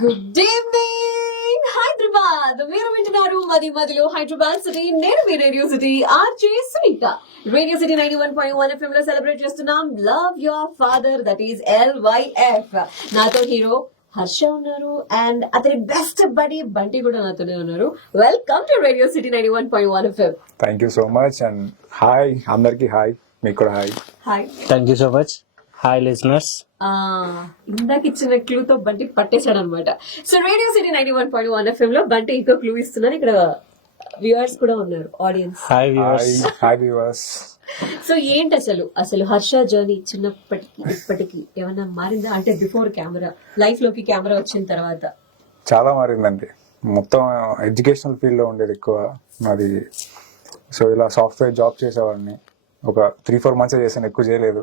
Good evening Hyderabad. మీరు వింటున్నారు మది మదిలో హైదరాబాద్ సిటీ. నేను మీ radio city RJ Sunitha. Radio city 91.1 FM లో సెలబ్రేట్ చేస్తున్నాం love your father, that is LYF. నాతో హీరో హర్ష ఉన్నారు అండ్ అతని బెస్ట్ బడీ బంటి కూడా నాతోనే ఉన్నారు. Welcome to radio city 91.1 FM. Thank you so much and hi అందరికి. హాయ్ మీకు కూడా hi. Hi. Thank you so much. Hi listeners. ఇందాక ఇచ్చిన క్లూతో బంటి పట్టేశాడు అనమాట. సో రేడియో సిటీ 91.1 FM లో బంటి ఇంకో క్లూ ఇస్తున్నాను. ఇక్కడ వ్యూవర్స్ కూడా ఉన్నారు, audience. Hi hi viewers. Hi viewers. So ఏంటి అసలు హర్ష జర్నీ చిన్నప్పటికి ఇప్పటికి ఏమన్నా మారిందా? అంటే బిఫోర్ కెమెరా, లైఫ్ లోకి కెమెరా వచ్చిన తర్వాత చాలా మారిందండి. మొత్తం ఎడ్యుకేషనల్ ఫీల్డ్ లో ఉండేది ఎక్కువ నాది. సో ఇలా సాఫ్ట్వేర్ జాబ్ చేసేవాడిని. ఒక 3-4 months చేశాను, ఎక్కువ చేయలేదు.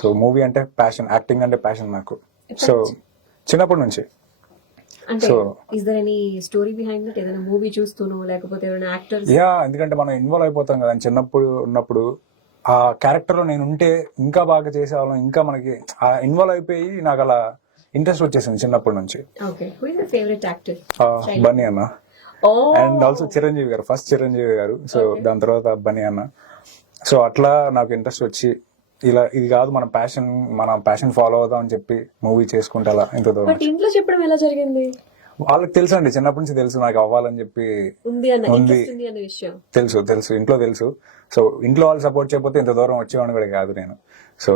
సో మూవీ అంటే ప్యాషన్, యాక్టింగ్ అంటే ప్యాషన్ నాకు. సో చిన్నప్పటి నుంచి. అంటే So- is there any story behind that? ఏదైనా మూవీ చూస్తూనో లేకపోతే ఏదైనా యాక్టర్స్? యా, ఎందుకంటే మనం ఇన్వాల్వ్ అయిపోతాం కదా చిన్నప్పుడు ఉన్నప్పుడు. ఆ క్యారెక్టర్ లో నేను ఉంటే ఇంకా బాగా చేసేవాళ్ళం, ఇంకా మనకి ఇన్వాల్వ్ అయిపోయి నాకు అలా ఇంట్రెస్ట్ వచ్చేసింది చిన్నప్పటి నుంచి. Okay, who is your favourite actor? Bunny అన్న ఓ, అండ్ ఆల్సో చిరంజీవి గారు, ఫస్ట్ చిరంజీవి గారు. సో దాని తర్వాత బన్నీ అన్న. సో అట్లా నాకు ఇంట్రెస్ట్ వచ్చి ఇలా ఇది కాదు మన ప్యాషన్ ఫాలో అవుదాం అని చెప్పి మూవీ చేసుకుంటే అలా ఇంత దూరం. బట్ ఇంట్లో చెప్పడం ఎలా జరిగింది? వాళ్ళకి తెలుసు అండి, చిన్నప్పటి నుంచి తెలుసు నాకు అవ్వాలని చెప్పి. ఉంది అన్న ఉంది. ఇంట్రెస్ట్ ఉంది అన్న విషయం తెలుసు ఇంట్లో తెలుసు. సో ఇంట్లో వాళ్ళు సపోర్ట్ చేయకపోతే ఇంత దూరం వచ్చేవాడిని కూడా కాదు నేను. సో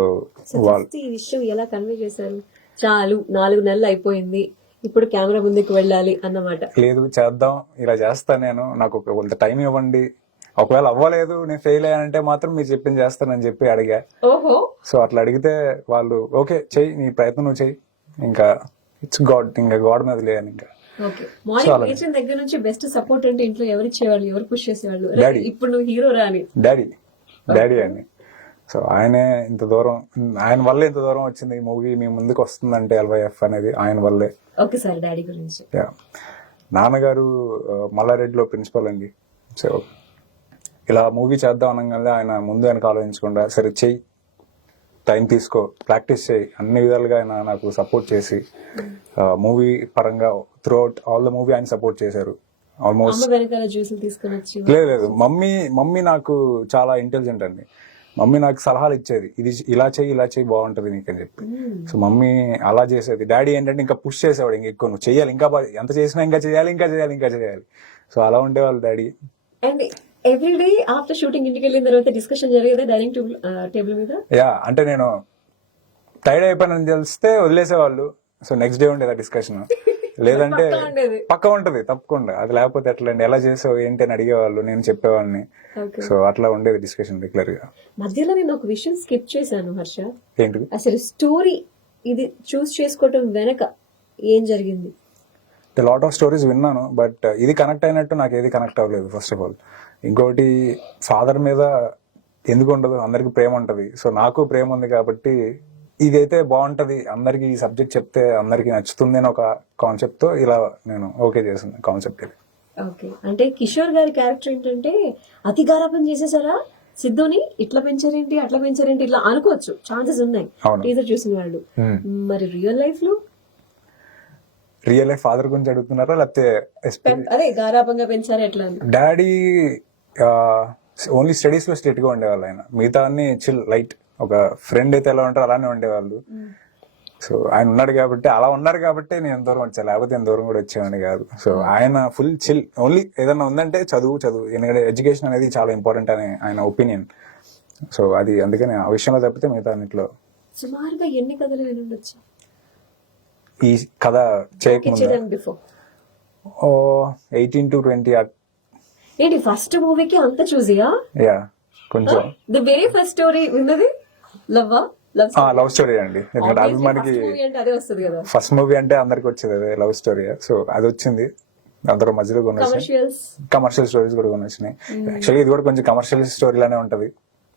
వాళ్ళు ఫస్ట్ ఈ విషయం ఎలా కన్వే చేశారు? చాలు 4 నెలలు అయిపోయింది, ఇప్పుడు కెమెరా ముందుకు వెళ్ళాలి అన్నమాట. లేదు చేద్దాం, ఇలా చేస్తా నేను, నాకు కొంత టైం ఇవ్వండి, ఒకవేళ అవ్వలేదు నేను ఫెయిల్ అయ్యానంటే మాత్రం మీరు చెప్పింది చేస్తానని చెప్పి అడిగా. ఓహో, సో అట్లా అడిగితే వాళ్ళు ఓకే చెయ్యి, నీ ప్రయత్నం నువ్వు చెయ్యి, ఇంకా ఇట్స్ గాడ్, ఇంకా గాడ్ మీద లేదని. ఇంకా ఓకే. మార్నింగ్ లేచిన దగ్గర నుంచి బెస్ట్ సపోర్ట్ అంటే ఇంట్లో ఎవరు ఇచ్చేవాళ్ళు, ఎవరు పుష్ చేసేవాళ్ళు? రే, Daddy. ఇప్పుడు నువ్వు హీరో రాని. డాడీ అని. సో ఆయనే ఇంత దూరం, ఆయన వల్లే ఇంత దూరం వచ్చింది ఈ మూవీ మీ ముందుకు వస్తుందంటే LYF అనేది ఆయన వల్లే. ఓకే సార్, డాడీ గురించి. Yeah. నాన్నగారు మల్లారెడ్డిలో ప్రిన్సిపల్ అండి. సో ఇలా మూవీ చేద్దాం అనగానే ఆయన ముందు వెనక ఆలోచించకుండా సరే చెయ్యి, టైం తీసుకో, ప్రాక్టీస్ చేయి, అన్ని విధాలుగా ఆయన నాకు సపోర్ట్ చేసి మూవీ పరంగా through out all the movie ఆయన సపోర్ట్ చేశారు. ఆల్మోస్ట్ అమ్మ వెనకాల జ్యూసులు తీసుకొని వచ్చి లేదు మమ్మీ నాకు చాలా ఇంటెలిజెంట్ అండి. మమ్మీ నాకు సలహాలు ఇచ్చేది, ఇది ఇలా చేయి బాగుంటది నీకు అని చెప్పి. సో మమ్మీ అలా చేసేది. డాడీ ఏంటంటే ఇంకా పుష్ చేసేవాడు, ఇంకా ఎక్కువ నువ్వు చెయ్యాలి, ఇంకా ఎంత చేసినా ఇంకా చేయాలి. సో అలా ఉండేవాళ్ళు daddy. And every day after shooting ఇంటికి వెళ్ళిన తర్వాత డిస్కషన్ జరిగేదా డైనింగ్ టేబుల్ మీద? యా, అంటే నేను టైర్డ్ అయిపోయానని తెలిస్తే వదిలేసేవాళ్ళు. సో నెక్స్ట్ డే ఉండేది డిస్కషన్. లేదంటే పక్కా ఉండేది. పక్క ఉంటది తప్పకుండా, అది లేకపోతే ఎట్లా అండి, ఎలా చేసావు ఏంటి అని అడిగేవాళ్ళు, నేను చెప్పేవాళ్ళని. ఓకే. సో అట్లా ఉండేది డిస్కషన్ రెగ్యులర్ గా. మధ్యలో నేను ఒక విషయం స్కిప్ చేశాను హర్ష. ఏంటి అసలు స్టోరీ ఇది చూస్ చేసుకోవటం వెనక ఏం జరిగింది? లాట్ ఆఫ్ స్టోరీస్ విన్నాను, బట్ ఇది కనెక్ట్ అయినట్టు నాకు ఏది కనెక్ట్ అవ్వలేదు ఫస్ట్ ఆఫ్ ఆల్. ఇంకోటి, ఫాదర్ మీద ఎందుకు ఉండదు, అందరికి ప్రేమ ఉంటది. సో నాకు ప్రేమ ఉంది కాబట్టి ఇదైతే బాగుంటది, అందరికి ఈ సబ్జెక్ట్ చెప్తే అందరికి నచ్చుతుంది అని ఒక కాన్సెప్ట్ తో ఇలా నేను ఓకే చేసిన కాన్సెప్ట్ ఇది. ఓకే. అంటే కిషోర్ గారి క్యారెక్టర్ ఏంటంటే అతి గారాబం చేసేసారా సిద్ధుని, ఇట్లా పెంచారేంటి అట్లా పెంచారేంటి ఇట్లా అనుకోవచ్చు, ఛాన్సెస్ ఉన్నాయి అవును. టీజర్ చూసిన వాళ్ళు. మరి రియల్ లైఫ్ లో రియల్ లైఫ్ ఫాదర్ గురించి అడుగుతున్నారా లేకపోతే అదే గారాబంగా పెంచారా ఎట్లా అని? డాడీ ఓన్లీ స్టడీస్ లో స్ట్రిక్ట్ గా ఉండేవాళ్ళు. ఆయన మిగతా అన్ని చిల్ లైట్, ఒక ఫ్రెండ్ అయితే ఎలా ఉంటారో అలానే ఉండేవాళ్ళు. సో ఆయన ఉన్నాడు కాబట్టి, అలా ఉన్నారు కాబట్టి నేను ఎంత దూరం వచ్చా, లేకపోతే ఎంత దూరం కూడా వచ్చేవాడిని కాదు. సో ఆయన ఫుల్ చిల్, ఓన్లీ ఏదన్నా ఉందంటే చదువు, ఎందుకంటే ఎడ్యుకేషన్ అనేది చాలా ఇంపార్టెంట్ అని ఆయన ఒపీనియన్. సో అది అందుకని ఆ విషయంలో తప్పితే మిగతా అన్నిట్లో. సుమారుగా ఎన్ని కథలు వినుండొచ్చు ఈ కథ చేయకముందు బిఫోర్? 18 to 20. ఏంటి ఫస్ట్ మూవీకి అంత చూసియా? యా, కొంచెం ది వెరీ ఫస్ట్ స్టోరీ విన్నది లవ్ లవ్ స్టోరీ అండి. ఎందుకంటే అది మనకి మూవీ అంటే అదే వస్తుంది కదా, ఫస్ట్ మూవీ అంటే అందరికి వచ్చేది అదే లవ్ స్టోరీ. సో అది వచ్చింది, అందరూ మధ్యలో కొనేసి కమర్షియల్స్. కమర్షియల్ స్టోరీస్ కూడా కొనేసినాయి. యాక్చువల్లీ ఇది కూడా కొంచెం కమర్షియల్ స్టోరీ లానే ఉంటది,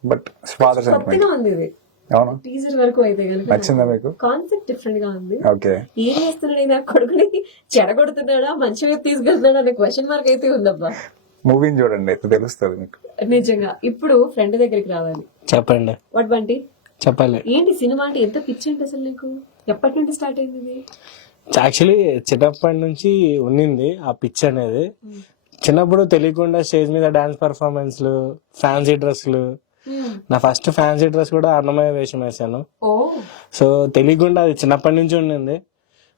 బట్ ఫాదర్ సెంటిమెంట్. కొత్తగా ఉంది ఇది. అవును, టీజర్ వరకు అయితే నచ్చిందా మీకు? కాన్సెప్ట్ డిఫరెంట్ గా ఉంది. ఓకే. ఏం చేస్తున్నాడు నా కొడుకుని, చెడగొడుతున్నాడా మంచి వైపు తీసుకెళ్తున్నాడా అనే క్వశ్చన్ మార్క్ అయితే ఉందబ్బా. మూవీని చూడండి అయితే తెలుస్తుంది మీకు. నిజంగా. ఇప్పుడు ఫ్రెండ్ దగ్గరికి రావాలి. చెప్పండి. వాట్ బంటి చెప్పాలి. ఏంటి సినిమా అంటే ఎంత పిచ్చి అంటే అసలు నీకు? ఎప్పటి నుండి స్టార్ట్ అయింది ఇది? యాక్చువల్లీ చిన్నప్పటి నుంచి ఉన్నింది ఆ పిచ్ అనేది. చిన్నప్పుడు తెలియకుండా స్టేజ్ మీద డాన్స్ పర్ఫార్మెన్స్లు, ఫ్యాన్సీ డ్రెస్లు. నా ఫస్ట్ ఫ్యాన్సీ డ్రెస్ కూడా అన్నమయ్య వేషం వేసాను. ఓ సో తెలియకుండా అది చిన్నప్పటి నుంచి ఉండింది.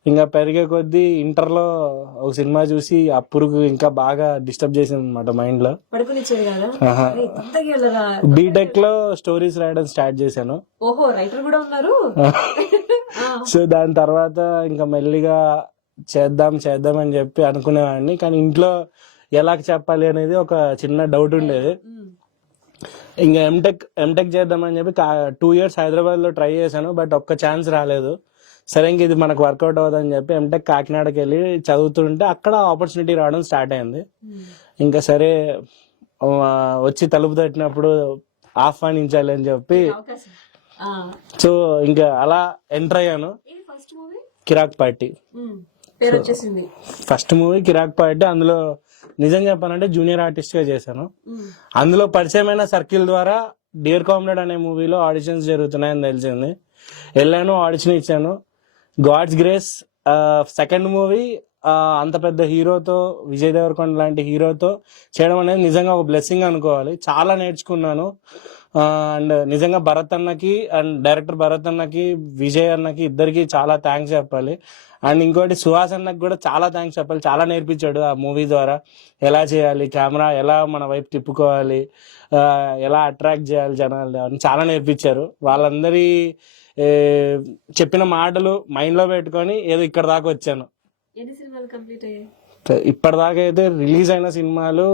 ఇంకా పెరిగే కొద్దీ ఇంటర్లో ఒక సినిమా చూసి ఆ పురుగు ఇంకా బాగా డిస్టర్బ్ చేసింది అనమాట మైండ్ లో. పడుకునిచ్చేది కదా. ఆహా. అరే, తొందరగా వెళ్ళరా. బీటెక్ లో స్టోరీస్ రాయడం స్టార్ట్ చేశాను. ఓహో, రైటర్ కూడా ఉన్నారు. సో దాని తర్వాత ఇంకా మెల్లిగా చేద్దాం చేద్దాం అని చెప్పి అనుకునేవాడిని. కానీ ఇంట్లో ఎలా చెప్పాలి అనేది ఒక చిన్న డౌట్ ఉండేది. ఇంకా ఎంటెక్ చేద్దామని చెప్పి 2 years హైదరాబాద్ లో ట్రై చేశాను. బట్ ఒక్క ఛాన్స్ రాలేదు. సరే ఇంక ఇది మనకు వర్కౌట్ అవుతుందని చెప్పి ఎంటెక్ కాకినాడకి వెళ్ళి చదువుతుంటే అక్కడ ఆపర్చునిటీ రావడం స్టార్ట్ అయింది. ఇంకా సరే వచ్చి తలుపు తట్టినప్పుడు ఆహ్వానించాలి అని చెప్పి అవకాశం. సో ఇంకా అలా ఎంటర్ అయ్యాను. ఇది ఫస్ట్ మూవీ కిరాక్ పార్టీ. పేరు వచ్చేసింది. First movie Kirrak party. అందులో నిజం చెప్పాలంటే జూనియర్ ఆర్టిస్ట్ గా చేశాను. అందులో పరిచయమైన సర్కిల్ ద్వారా డియర్ కామ్రేడ్ అనే మూవీలో ఆడిషన్స్ జరుగుతున్నాయని తెలిసింది. వెళ్ళాను, ఆడిషన్ ఇచ్చాను. గాడ్స్ గ్రేస్ సెకండ్ మూవీ అంత పెద్ద హీరోతో, విజయ్ దేవరకొండ లాంటి హీరోతో చేయడం అనేది నిజంగా ఒక బ్లెస్సింగ్ అనుకోవాలి. చాలా నేర్చుకున్నాను. అండ్ నిజంగా భరత్ అన్నకి అండ్ డైరెక్టర్ భరత్ అన్నకి, విజయ్ అన్నకి ఇద్దరికి చాలా థ్యాంక్స్ చెప్పాలి. అండ్ ఇంకోటి సుహాస్ అన్నకి కూడా చాలా థ్యాంక్స్ చెప్పాలి. చాలా నేర్పించాడు ఆ మూవీ ద్వారా. ఎలా చేయాలి, కెమెరా ఎలా మన వైపు తిప్పుకోవాలి, ఎలా అట్రాక్ట్ చేయాలి జనాలు అని చాలా నేర్పించారు. వాళ్ళందరి చెప్పిన మాటలు మైండ్ లో పెట్టుకొని ఏదో ఇక్కడ దాకా వచ్చాను. ఎన్ని సినిమాలు కంప్లీట్ అయ్యాయి? ఇప్పటిదాకా అయితే రిలీజ్ అయిన సినిమాలు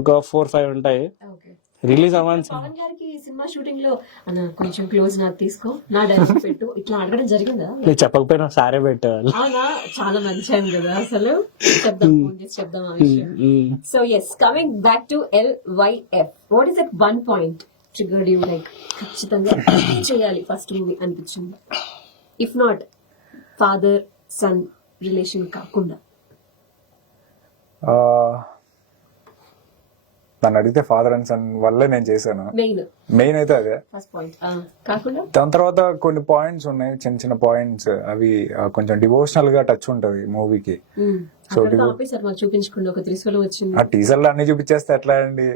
ఒక 4-5 ఉంటాయి. ఓకే. రిలీజ్ అవ్వాలి. పవన్ గారికి ఈ సినిమా షూటింగ్ లో అన్న కొంచెం క్లోజ్ నాకు తీసుకో, నా డైరెక్ట్ పెట్టు, ఇట్లా అడగడం జరిగిందా? నేను చెప్పకపోయినా సారే పెట్టేవాళ్ళు. అవునా? చాలా మంచి ఆయన కదా అసలు. చెప్దాం, ఫోన్ చేసి చెప్దాం ఆ విషయం. So yes, coming back to LYF, what is that one point triggered you, like ఖచ్చితంగా చేయాలి ఫస్ట్ మూవీ అనిపించింది? If not father son relation కాకుండా. నన్ను అడిగితే ఫాదర్ అండ్ సన్ వల్లే నేను చేశాను. మెయిన్ అయితే అదే. ఫస్ట్ పాయింట్ కాకుండా దాని తర్వాత కొన్ని పాయింట్స్ ఉన్నాయి, చిన్న చిన్న పాయింట్స్. అవి కొంచెం డివోషనల్ గా టచ్ ఉంటది మూవీకి. సో ఆఫీసర్ మాకు చూపించకుండా ఒక త్రిశూలం వచ్చింది. ఆ టీజర్ లో అన్ని చూపించేస్తే ఎట్లా అండి?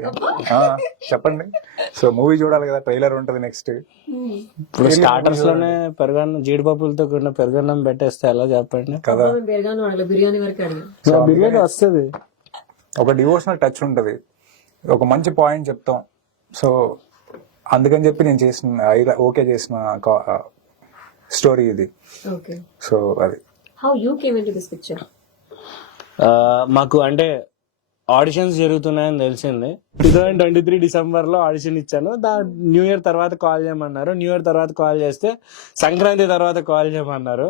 చెప్పండి. సో మూవీ చూడాలి కదా, ట్రైలర్ ఉంటది నెక్స్ట్. ఇప్పుడు స్టార్టర్స్ లోనే పెరుగన్నం, జీడిపప్పులతో కూడిన పెరుగన్నం పెట్టేస్తే ఎలా చెప్పండి కదా. పెరగాను అడగ, బిర్యానీ వరకు అడిగా. బిర్యానీ వస్తుంది. ఒక డివోషనల్ టచ్ ఉంటది, ఒక మంచి పాయింట్ చెప్తాం. సో అందుకని చెప్పి నేను చేసిన ఓకే చేసిన స్టోరీ ఇది. ఓకే. సో అది how you came into this picture? మాకు అంటే ఆడిషన్స్ జరుగుతున్నాయని తెలిసింది. 2023 డిసెంబర్ లో ఆడిషన్ ఇచ్చాను. న్యూ ఇయర్ తర్వాత కాల్ చేయమన్నారు. న్యూ ఇయర్ తర్వాత కాల్ చేస్తే సంక్రాంతి తర్వాత కాల్ చేయమన్నారు.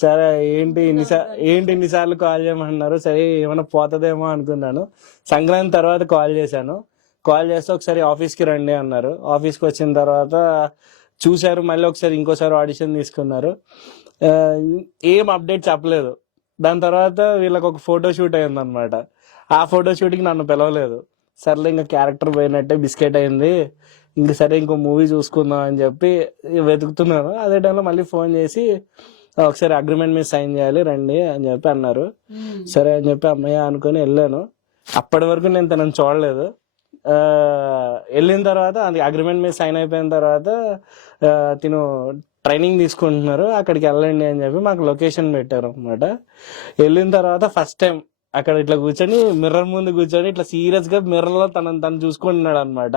సరే ఏంటి ఇన్నిసార్లు కాల్ చేయమన్నారు. సరే ఏమైనా పోతుందేమో అనుకున్నాను. సంక్రాంతి తర్వాత కాల్ చేశాను. కాల్ చేస్తే ఒకసారి ఆఫీస్కి రండి అన్నారు. ఆఫీస్కి వచ్చిన తర్వాత చూశారు. మళ్ళీ ఒకసారి ఇంకోసారి ఆడిషన్ తీసుకున్నారు. ఏం అప్డేట్ చెప్పలేదు. దాని తర్వాత వీళ్ళకి ఒక ఫోటో షూట్ అయింది అనమాట. ఆ ఫోటో షూట్కి నన్ను పిలవలేదు. సర్లే ఇంకా క్యారెక్టర్ పోయినట్టే బిస్కెట్ అయింది, ఇంక సరే ఇంకో మూవీ చూసుకుందాం అని చెప్పి వెతుకుతున్నాను. అదే టైంలో మళ్ళీ ఫోన్ చేసి ఒకసారి అగ్రిమెంట్ మీద సైన్ చేయాలి రండి అని చెప్పి అన్నారు. సరే అని చెప్పి అమ్మయ్య అనుకుని వెళ్ళాను. అప్పటి వరకు నేను తనని చూడలేదు. వెళ్ళిన తర్వాత అది అగ్రిమెంట్ మీద సైన్ అయిపోయిన తర్వాత తిను ట్రైనింగ్ తీసుకుంటున్నారు, అక్కడికి వెళ్ళండి అని చెప్పి మాకు లొకేషన్ పెట్టారు అనమాట. వెళ్ళిన తర్వాత ఫస్ట్ టైం అక్కడ ఇట్లా కూర్చొని మిర్రర్ ముందు కూర్చొని ఇట్లా సీరియస్ గా మిర్రర్ లో తనని చూసుకుంటున్నాడు అనమాట.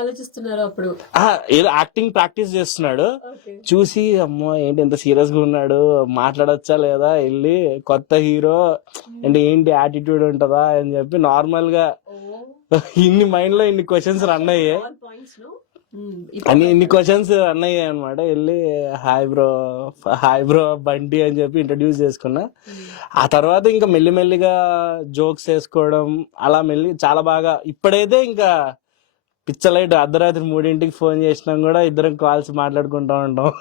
ఆలోచిస్తున్నారు అప్పుడు, ఏదో యాక్టింగ్ ప్రాక్టీస్ చేస్తున్నాడు. చూసి అమ్మో ఏంటి ఎంత సీరియస్ గా ఉన్నాడు, మాట్లాడొచ్చా లేదా, వెళ్ళి కొత్త హీరో అంటే ఏంటి యాటిట్యూడ్ ఉంటదా అని చెప్పి నార్మల్ గా ఇన్ని మైండ్ లో ఇన్ని క్వశ్చన్స్ రన్ అయ్యాయి. ఇన్ని క్వశ్చన్స్ రన్ అయ్యాయి అనమాట. వెళ్ళి హాయ్ బ్రో బంటి అని చెప్పి ఇంట్రడ్యూస్ చేసుకున్నా. ఆ తర్వాత ఇంకా మెల్లిమెల్లిగా జోక్స్ వేసుకోవడం అలా చాలా బాగా. ఇప్పుడైతే ఇంకా పిచ్చలైట్ అర్ధరాత్రి 3 ఫోన్ చేసినా కూడా ఇద్దరం కాల్స్ మాట్లాడుకుంటా ఉంటాం.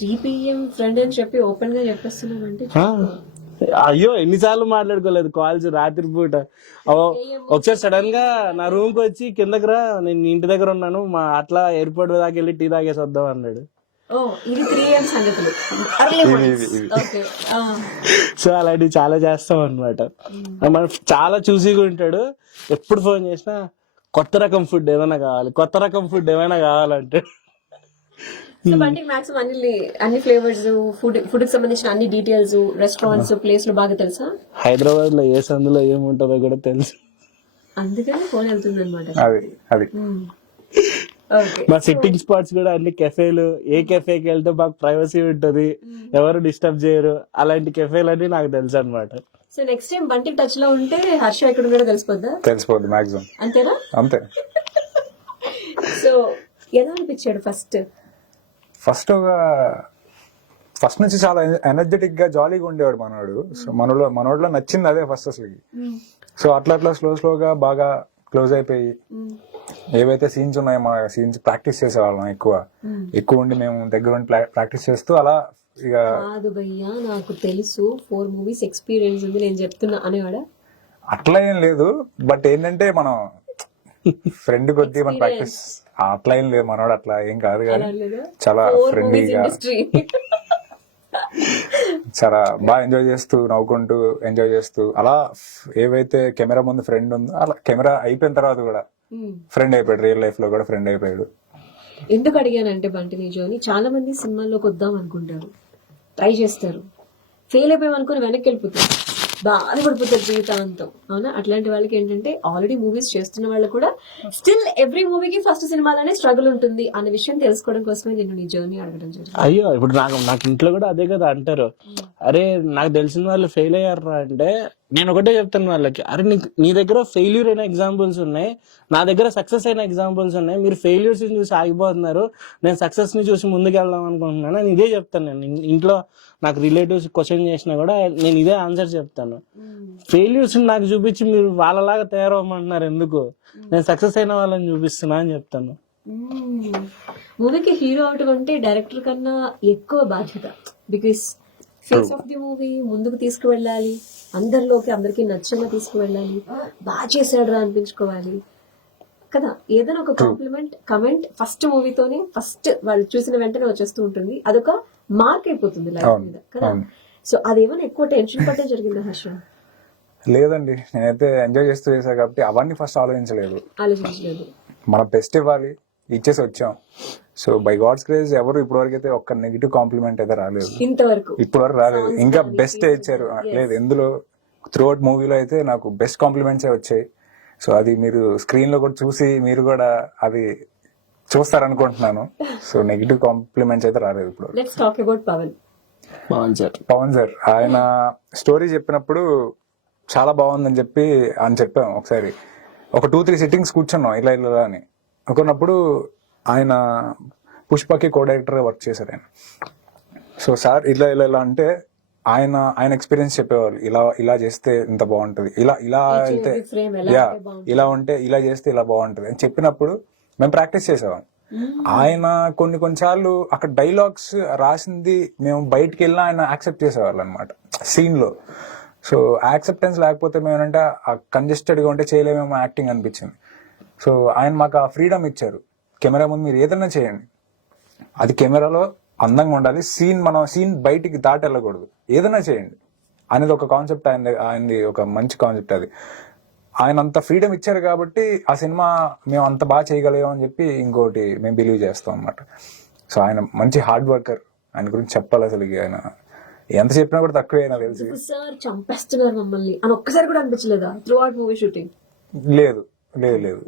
3 PM ఫ్రెండ్ అని చెప్పి ఓపెన్ గా చెప్పేస్తున్నామంటే అయ్యో ఎన్నిసార్లు మాట్లాడుకోలేదు కాల్స్ రాత్రి పూట. ఒకసారి సడన్ గా నా రూమ్ కి వచ్చి కిందకి రా, నేను ఇంటి దగ్గర ఉన్నాను, అట్లా ఎయిర్పోర్ట్ దాకా వెళ్ళి టీ తాగేసి వద్దాం అన్నాడు. ఓ ఇది 3 AM సంగతులు Early mornings. Okay. సో అలాంటివి చాలా చేస్తాం అనమాట. మనం చాలా చూసిగా ఉంటాడు, ఎప్పుడు ఫోన్ చేసినా కొత్త రకం ఫుడ్ ఏమైనా కావాలి, కొత్త రకం ఫుడ్ ఏమైనా కావాలంటే. సో బంటికి మాక్సిమం అన్ని ఫ్లేవర్స్ ఫుడ్ కి సంబంధించిన అన్ని డీటెయిల్స్ రెస్టారెంట్స్ ప్లేస్ లో బాగా తెలుసా? హైదరాబాద్ లో ఏ సందులో ఏముంటుందో కూడా తెలుసు, అందుకని ఫోన్ వెళ్తుంది అనమాట. అది మా సిట్టింగ్ స్పాట్స్ కూడా అన్ని కెఫేలు, ఏ కెఫేకి వెళ్తే మాకు ప్రైవసీ ఉంటది, ఎవరు డిస్టర్బ్ చేయరు, అలాంటి కెఫేలు అన్ని నాకు తెలుసు అనమాట. సో నెక్స్ట్ టైం బంటికి టచ్ లో ఉంటే హర్ష ఎక్కడ కూడా తెలిసిపోద్ది మాక్సిమం. అంతేనా? అంతే. సో ఎలా అనిపించాడు ఫస్ట్ నుంచి చాలా ఎనర్జెటిక్ గా జాలీగా ఉండేవాడు మనోడు. సో మనోడిలో నచ్చింది అదే ఫస్ట్ అసలు. సో అట్లా స్లోగా బాగా క్లోజ్ అయిపోయి ఏవైతే సీన్స్ ఉన్నాయో మా సీన్స్ ప్రాక్టీస్ చేసేవాళ్ళం ఎక్కువ ఉండి మేము దగ్గర ఉండి ప్రాక్టీస్ చేస్తూ అలా ఇక. కాదు భయ్యా, నాకు తెలుసు 4 movies ఎక్స్పీరియన్స్ ఉంది నేను చెప్తున్నా అనేవాడా? అట్లా ఏం లేదు, బట్ ఏంటంటే మనం ఫ్రెండ్ కొద్దీ మన ప్రాక్టీస్ అట్లా ఏం లేదు. మనోడు అట్లా ఏం కాదు కానీ చాలా ఫ్రెండ్లీగా చాలా బాగా ఎంజాయ్ చేస్తూ నవ్వుకుంటూ ఎంజాయ్ చేస్తూ అలా ఏవైతే కెమెరా ముందు ఫ్రెండ్ ఉందో అలా కెమెరా అయిపోయిన తర్వాత కూడా ఫ్రెండ్ అయిపోయాడు. రియల్ లైఫ్ లో కూడా ఫ్రెండ్ అయిపోయాడు. ఎందుకు అడిగానంటే బంటి నిజాన్ని చాలా మంది సినిమాల్లోకి వద్దాం అనుకుంటారు, ట్రై చేస్తారు, ఫెయిల్ అయిపోయాం అనుకుని వెనక్కి వెళ్ళిపోతారు, బాధపడిపోతారు జీవితాంతం. అవునా? అట్లాంటి వాళ్ళకి ఏంటంటే ఆల్రెడీ మూవీస్ చేస్తున్న వాళ్ళు కూడా స్టిల్ ఎవ్రీ మూవీకి ఫస్ట్ సినిమాలోనే స్ట్రగుల్ ఉంటుంది అనే విషయం తెలుసుకోవడం కోసమే నేను నీ జర్నీ అడగడం జరిగింది. అయ్యో, ఇప్పుడు నాకు ఇంట్లో కూడా అదే కదా అంటారు, అరే నాకు తెలిసిన వాళ్ళు ఫెయిల్ అయ్యారు అంటే నేను ఒకటే చెప్తాను వాళ్ళకి, అరే నీ దగ్గర ఫెయిల్యూర్ అయిన ఎగ్జాంపుల్స్ ఉన్నాయి, నా దగ్గర సక్సెస్ అయిన ఎగ్జాంపుల్స్ ఉన్నాయి, మీరు ఫెయిల్యూర్స్ చూసి ఆగిపోతున్నారు, నేను సక్సెస్ ని చూసి ముందుకు వెళ్దాం అనుకుంటున్నాను. నేను ఇదే చెప్తాను. నేను ఇంట్లో నాకు రిలేటివ్స్ క్వశ్చన్ చేసినా కూడా నేను ఇదే ఆన్సర్ చెప్తాను. ఫెయిల్యూర్స్ నాకు చూపించి మీరు వాళ్ళలాగా తయారవ్వమంటున్నారు ఎందుకు, నేను సక్సెస్ అయిన వాళ్ళని చూపిస్తున్నా అని చెప్తాను. మూవీకి హీరో అవటం అంటే డైరెక్టర్ కన్నా ఎక్కువ బాధ్యత. Because face of the movie ముందుకు తీసుకువెళ్ళాలి, అందరికీ నచ్చగా తీసుకువెళ్ళాలి, బాగా చేశాడురా అనిపించుకోవాలి కదా. ఏదైనా ఒక కమెంట్ ఫస్ట్ మూవీతోనే ఫస్ట్ వాళ్ళు చూసిన వెంటనే వచ్చేస్తూ ఉంటుంది, అదొక మార్క్ అయిపోతుంది లైఫ్ మీద కదా. సో అదేమైనా ఎక్కువ టెన్షన్ పట్టే జరిగింది హర్ష? లేదండి, నేనైతే ఎంజాయ్ చేస్తూ చేశాను కాబట్టి అవన్నీ ఫస్ట్ ఆలోచించలేదు. మన బెస్ట్ ఇవ్వాలి, ఇచ్చేసి వచ్చాం. సో బై గాడ్స్ గ్రేస్ ఎవరు ఇప్పటి వరకు అయితే ఒక్క నెగిటివ్ కాంప్లిమెంట్ అయితే రాలేదు, ఇప్పటి వరకు రాలేదు. ఇంకా బెస్ట్ ఇచ్చారు లేదు ఎందులో. త్రూఅవుట్ మూవీలో అయితే నాకు బెస్ట్ కాంప్లిమెంట్స్ వచ్చాయి. సో అది మీరు స్క్రీన్ లో కూడా చూసి మీరు కూడా అది చూస్తారనుకుంటున్నాను. సో నెగిటివ్ కాంప్లిమెంట్స్ అయితే రాలేదు ఇప్పుడు. Let's talk about Pawan sir ఆయన స్టోరీ చెప్పినప్పుడు చాలా బాగుందని చెప్పాం. ఒకసారి ఒక 2-3 సిట్టింగ్స్ కూర్చున్నాం ఇలా అని అనుకున్నప్పుడు ఆయన పుష్పకి కో డైరెక్టర్ గా వర్క్ చేశారు ఆయన. సో సార్ ఇలా అంటే ఆయన ఎక్స్పీరియన్స్ చెప్పేవారు, ఇలా చేస్తే ఇంత బాగుంటది, ఇలా వెళ్తే ఇలా ఉంటే ఇలా చేస్తే ఇలా బాగుంటది అని చెప్పినప్పుడు మేము ప్రాక్టీస్ చేసేవాళ్ళం. ఆయన కొన్నిసార్లు అక్కడ డైలాగ్స్ రాసింది మేము బయటికి వెళ్ళినా ఆయన యాక్సెప్ట్ చేసేవాళ్ళు అనమాట సీన్ లో. సో యాక్సెప్టెన్స్ లేకపోతే మేమంటే కంజెస్టెడ్ గా ఉంటే చేయలేమేమో యాక్టింగ్ అనిపించింది. సో ఆయన మాకు ఆ ఫ్రీడమ్ ఇచ్చారు, కెమెరా ముందు మీరు ఏదైనా చేయండి, అది కెమెరాలో అందంగా ఉండాలి, మనం సీన్ బయటికి దాటి వెళ్ళకూడదు, ఏదైనా చేయండి అనేది ఒక కాన్సెప్ట్. ఆయనది ఒక మంచి కాన్సెప్ట్ అది. ఆయన అంత ఫ్రీడమ్ ఇచ్చారు కాబట్టి ఆ సినిమా మేము అంత బాగా చేయగలిగాం అని చెప్పి ఇంకోటి మేము బిలీవ్ చేస్తాం అన్నమాట. సో ఆయన మంచి హార్డ్ వర్కర్, ఆయన గురించి చెప్పాలి అసలు. ఆయన ఎంత చెప్పినా కూడా తక్కువే నాకు తెలిసి. చంపేస్తున్నారు మమ్మల్ని అని ఒక్కసారి కూడా అనిపించలేదా త్రూ అవుట్ మూవీ షూటింగ్? లేదు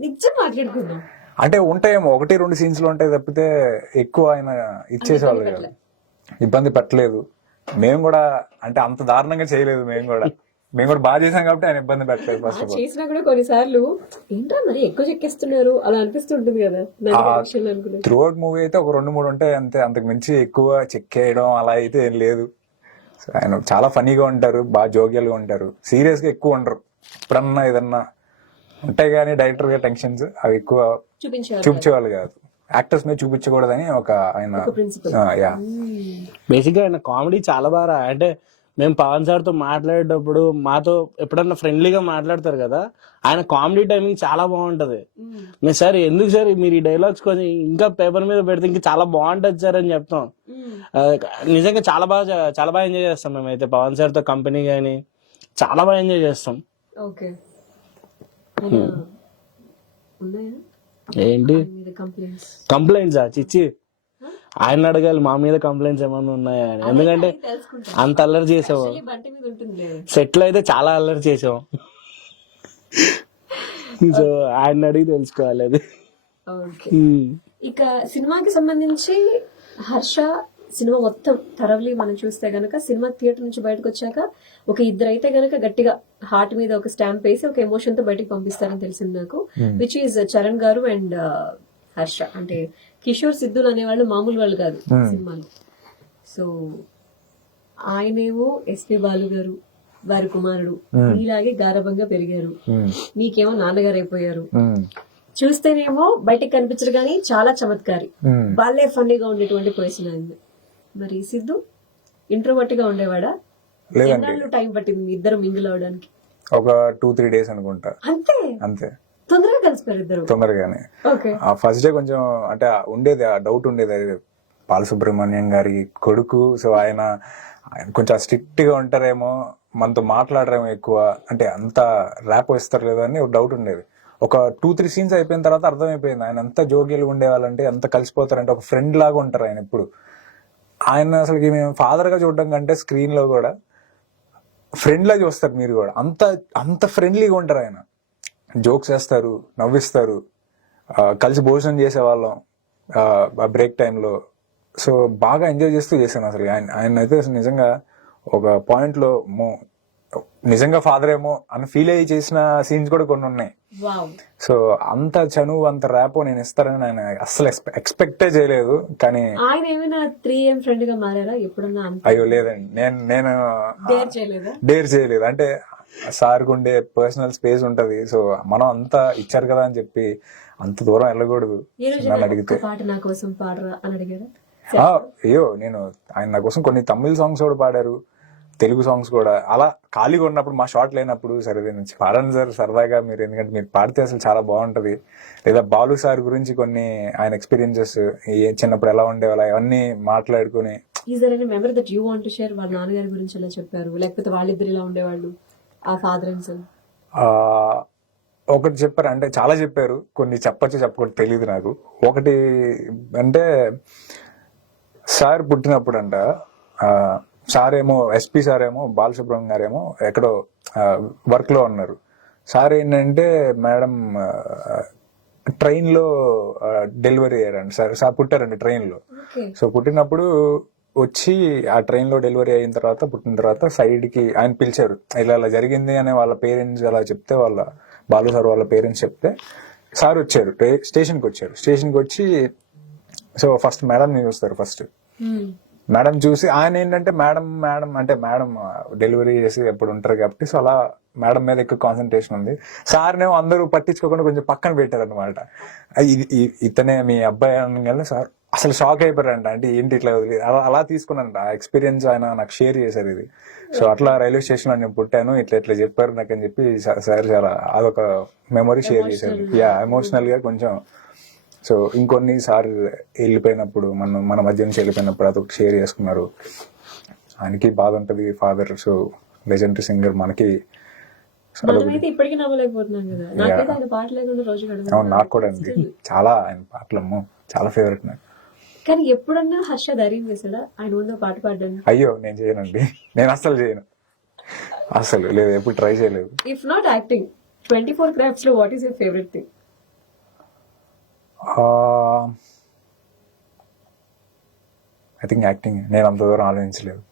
నిజం మాట్లాడుకుందాం అంటే ఉంటాయేమో 1-2 సీన్స్ లో ఉంటాయి తప్పితే ఎక్కువ ఆయన ఇచ్చేసేవాళ్ళు కదా, ఇబ్బంది పెట్టలేదు. మేము కూడా అంటే అంత దారుణంగా చేయలేదు, మేము కూడా బాగా చేసాం కాబట్టి ఆయన ఇబ్బంది పెట్టలేదు. ఫస్ట్ ఆఫ్ ఆల్ చేసినా కూడా కొన్నిసార్లు ఏంటో మరి ఎక్కువ చెక్కేస్తున్నారు అలా అనిపిస్తుంటుంది కదా. త్రూఅవుట్ మూవీ అయితే ఒక 2-3 ఉంటాయి అంతే, అంతకు మించి ఎక్కువ చెక్కేయడం అలా అయితే ఏం లేదు. ఆయన చాలా ఫనీగా ఉంటారు, బాగా జోగ్యాలుగా ఉంటారు, సీరియస్ గా ఎక్కువ ఉండరు. ఎప్పుడన్నా ఏదన్నా ఉంటాయి కానీ డైరెక్టర్ గా టెన్షన్స్ అవి ఎక్కువ చూపించేవాళ్ళు కాదు, యాక్టర్స్ మీద చూపించకూడదని ఒక ఆయన. బేసిక్ గా ఆయన కామెడీ చాలా బాగా అంటే మేము పవన్ సార్ తో మాట్లాడేటప్పుడు మాతో ఎప్పుడన్నా ఫ్రెండ్లీగా మాట్లాడతారు కదా, ఆయన కామెడీ టైమింగ్ చాలా బాగుంటది. మేము సార్ ఎందుకు సార్ మీరు ఈ డైలాగ్స్ కొని ఇంకా పేపర్ మీద పెడితే ఇంకా చాలా బాగుంటది సార్ అని చెప్తాం. నిజంగా చాలా బాగా ఎంజాయ్ చేస్తాం మేమైతే పవన్ సార్ తో కంపెనీ గానీ చాలా బాగా ఎంజాయ్ చేస్తాం. ఓకే. ఏంటి కంప్లైంట్సా? చిచ్చి, ఆయన అడగాలి మా మీద కంప్లైంట్స్ ఏమన్నా ఉన్నాయా అని. ఎందుకంటే అంత అల్లరి చేసావు. సెట్ లో అయితే చాలా అల్లరి చేసాం. సో ఆయన అడిగి తెలుసుకోవాలి అది. ఇక సినిమాకి సంబంధించి హర్ష సినిమా మొత్తం థరవ్లీ మనం చూస్తే గనక సినిమా థియేటర్ నుంచి బయటకు వచ్చాక ఒక ఇద్దరు అయితే గనక గట్టిగా హార్ట్ మీద ఒక స్టాంప్ వేసి ఒక ఎమోషన్ తో బయటకు పంపిస్తారని తెలిసింది నాకు. విచ్ ఈజ్ చరణ్ గారు అండ్ హర్ష. అంటే కిషోర్ సిద్ధులు అనేవాళ్ళు మామూలు వాళ్ళు కాదు సినిమాలో. సో ఆయనేమో ఎస్పి బాలు గారు వారి కుమారుడు, ఇలాగే గారభంగా పెరిగారు. మీకేమో నాన్నగారు అయిపోయారు. చూస్తేనేమో బయటకు కనిపించరు కానీ చాలా చమత్కారి, వాళ్ళే ఫన్నీగా ఉండేటువంటి పర్సన్ ఆయన. మరి సిద్ధు ఇంట్రోవర్ట్ గా ఉండేవాడా? ఎన్నాళ్ళు టైం పట్టింది మీ ఇద్దరు మింగిల్ అవడానికి? ఒక 2-3 days అనుకుంటా. అంతే తొందరగా కలిసిపోయారు ఇద్దరు? తొందరగానే. ఫస్ట్ డే కొంచెం అంటే ఉండేది, ఆ డౌట్ ఉండేది, అది బాలసుబ్రహ్మణ్యం గారి కొడుకు. సో ఆయన కొంచెం స్ట్రిక్ట్ గా ఉంటారేమో, మనతో మాట్లాడరేమో ఎక్కువ, అంటే అంత ర్యాప్ ఇస్తారు లేదో అని ఒక డౌట్ ఉండేది. ఒక 2-3 scenes అయిపోయిన తర్వాత అర్థమైపోయింది ఆయన ఎంత జోగియలు ఉండేవాళ్ళంటే, ఎంత కలిసిపోతారంటే ఒక ఫ్రెండ్ లాగా ఉంటారు ఆయన ఎప్పుడు. ఆయన అసలు మేము ఫాదర్ గా చూడడం కంటే స్క్రీన్ లో కూడా ఫ్రెండ్ లా చూస్తారు మీరు కూడా. అంత అంత ఫ్రెండ్లీగా ఉంటారు ఆయన. జోక్స్ వేస్తారు, నవ్విస్తారు, కలిసి భోజనం చేసేవాళ్ళం బ్రేక్ టైంలో. సో బాగా ఎంజాయ్ చేస్తూ చేశాను అసలు. ఆయన అయితే అసలు నిజంగా ఒక పాయింట్ లో నిజంగా ఫాదర్ ఏమో అని ఫీల్ అయ్యి చేసిన సీన్స్ కూడా కొన్ని ఉన్నాయి. సో అంత చనువు, అంత ర్యాపో నేను ఇస్తారని ఆయన అసలు ఎక్స్పెక్టే చేయలేదు. కానీ ఆయన ఏమైనా 3AM ఫ్రెండ్ గా మారారా ఎప్పుడన్నా? అయ్యో లేదండి, నేను డేర్ చేయలేదు. అంటే సార్కు ఉండే పర్సనల్ స్పేస్ ఉంటది. సో మనం అంతా ఇచ్చారు కదా అని చెప్పి అంత దూరం వెళ్ళకూడదు. నన్ను అడిగితే అయ్యో నేను ఆయన నా కోసం కొన్ని తమిళ సాంగ్స్ కూడా పాడారు, తెలుగు సాంగ్స్ కూడా. అలా ఖాళీగా ఉన్నప్పుడు మా షాట్ లేనప్పుడు సరే నుంచి పాడండి సార్ సరదాగా మీరు, ఎందుకంటే మీరు పాడితే అసలు చాలా బాగుంటది. లేదా బాలు సార్ గురించి కొన్ని ఆయన ఎక్స్పీరియన్సెస్ చిన్నప్పుడు ఎలా ఉండేవాళ్ళ అవన్నీ మాట్లాడుకుని. వాళ్ళ నాన్నగారి గురించి ఎలా చెప్పారు, లేకపోతే వాళ్ళిద్దరు ఇలా ఉండేవాళ్ళు, ఆ ఫాదర్ అండ్ సన్? ఒకటి చెప్పారు అంటే చాలా చెప్పారు, కొన్ని చెప్పకూడదు తెలియదు నాకు. ఒకటి అంటే సార్ పుట్టినప్పుడు అంట, సార్ ఏమో ఎస్పీ సార్ ఏమో బాలసుబ్రహ్మణ్యం గారేమో ఎక్కడో వర్క్ లో ఉన్నారు. సార్ ఏంటంటే మేడం ట్రైన్ లో డెలివరీ అయ్యారండి. సార్ పుట్టారండి ట్రైన్ లో. సో పుట్టినప్పుడు వచ్చి ఆ ట్రైన్ లో డెలివరీ అయిన తర్వాత, పుట్టిన తర్వాత సైడ్ కి ఆయన పిలిచారు. ఇలా జరిగింది అని వాళ్ళ పేరెంట్స్ అలా చెప్తే, వాళ్ళ బాలు సార్ వాళ్ళ పేరెంట్స్ చెప్తే సార్ వచ్చారు, స్టేషన్కి వచ్చారు. స్టేషన్కి వచ్చి సో ఫస్ట్ మేడం ని చూస్తారు. ఫస్ట్ మేడం చూసి ఆయన ఏంటంటే మేడం అంటే మేడం డెలివరీ చేసి ఎప్పుడు ఉంటారు కాబట్టి సో అలా మేడం మీద ఎక్కువ కాన్సన్ట్రేషన్ ఉంది. సార్నేమో అందరూ పట్టించుకోకుండా కొంచెం పక్కన పెట్టారు అనమాట. ఇతనే మీ అబ్బాయి అనగానే సార్ అసలు షాక్ అయిపోయారంట. అంటే ఏంటి ఇట్లా అలా తీసుకున్నానంట. ఆ ఎక్స్పీరియన్స్ ఆయన నాకు షేర్ చేశారు ఇది. సో అట్లా రైల్వే స్టేషన్ లో నేను పుట్టాను, ఇట్లా చెప్పారు నాకు అని చెప్పి సార్ చాలా అదొక మెమొరీ షేర్ చేశారు. ఎమోషనల్ గా కొంచెం. సో ఇంకొన్ని సార్ వెళ్ళిపోయినప్పుడు మన మధ్య నుంచి వెళ్ళిపోయినప్పుడు అదొకటి షేర్ చేసుకున్నారు. ఆయనకి బాధ ఉంటది ఫాదర్. సో లెజెండరీ సింగర్ మనకి. అవును నాకు కూడా అండి, చాలా ఆయన పాటలమ్మో చాలా ఫేవరెట్ నాకు. కానీ ఎప్పుడన్నా హర్ష ధైర్యం చేశాడా ఆయన ఉన్న పాట పాడడానికి? అయ్యో నేను చేయనండి, నేను అస్సలు చేయను, అసలు లేదు, ఎప్పుడు ట్రై చేయలేదు. ఇఫ్ నాట్ యాక్టింగ్, 24 క్రాఫ్ట్స్ లో what is your favourite thing? I think acting. నేను అంత దూరం ఆలోచించలేదు.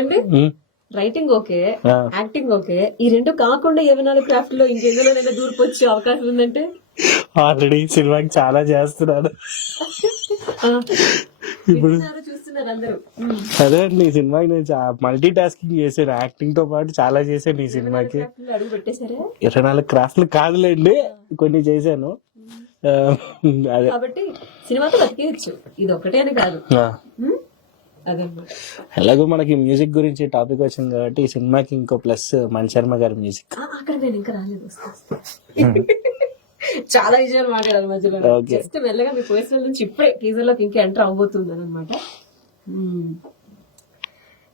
అంటే రైటింగ్ ఓకే, యాక్టింగ్ ఓకే, ఈ రెండు కాకుండా 24 క్రాఫ్ట్ లో ఇంకేదైనా దూరపు వచ్చే అవకాశం ఉందంటే? ఆల్రెడీ సినిమాకి చాలా చేస్తున్నాడు ఇప్పుడు, చూస్తున్నారు అందరూ. అదే అండి ఈ సినిమాకి నేను మల్టీ టాస్కింగ్ చేశాను, యాక్టింగ్ తో పాటు చాలా చేశాను ఈ సినిమాకి. అడుగు పెట్టేశారా? 24 క్రాఫ్ట్లు కాదులేండి, కొన్ని చేశాను. కాబట్టి సినిమాతో బతికేయచ్చు, ఇది ఒకటే అని కాదు. అదనమాట. ఎలాగో మనకి మ్యూజిక్ గురించి టాపిక్ వచ్చింది కాబట్టి ఈ సినిమాకి ఇంకో ప్లస్ మణి శర్మ గారి మ్యూజిక్. అక్కడ నేను ఇంకా రాలేదు, చాలా విషయాలు మాట్లాడాలి మధ్యలో. Okay. జస్ట్ మెల్లగా మీ పర్సనల్ నుంచి ఇప్పుడే టీజర్ లోకి ఇంకా ఎంటర్ అవబోతుంది అనమాట.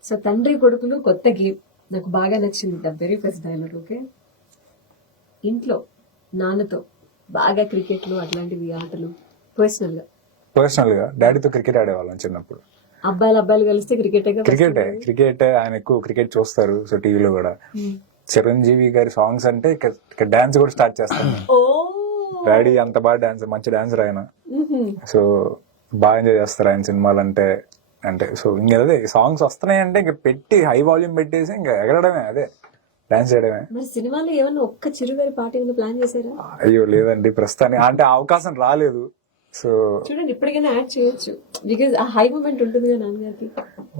సో తండ్రి కొడుకులు కొత్త గేమ్ నాకు బాగా నచ్చింది. The very first dialogue. Okay, ఇంట్లో నాన్నతో బాగా క్రికెట్లు అట్లాంటివి ఆటలు పర్సనల్ గా డాడీతో క్రికెట్ ఆడేవాళ్ళం చిన్నప్పుడు. అబ్బాయిలు కలిస్తే క్రికెట్ ఆయన ఎక్కువ క్రికెట్ చూస్తారు. సో టీవీలో కూడా చిరంజీవి గారి సాంగ్స్ అంటే ఇక్కడ డాన్స్ కూడా స్టార్ట్ చేస్తాను. ఓ డాడీ అంత బాగా మంచి డాన్సర్ ఆయన. సో బాగా ఎంజాయ్ చేస్తారు ఆయన సినిమాలు అంటే. సో ఇంకా అదే సాంగ్స్ వస్తున్నాయి అంటే ఇంకా పెట్టి హై వాల్యూమ్ పెట్టేసి ఇంకా ఎగరడమే, అదే డాన్స్ చేయడమే. మరి సినిమాలో ఏమన్నా ఒక్క చిరుగారి పాట ఏమైనా ప్లాన్ చేశారా? అయ్యో లేదండి, ప్రస్తుతానికి అంటే అవకాశం రాలేదు. సో చూడండి ఇప్పటికైనా యాడ్ చేయొచ్చు, బికాజ్ ఆ హై మూమెంట్ ఉంటుంది కదా నాన్నగారికి.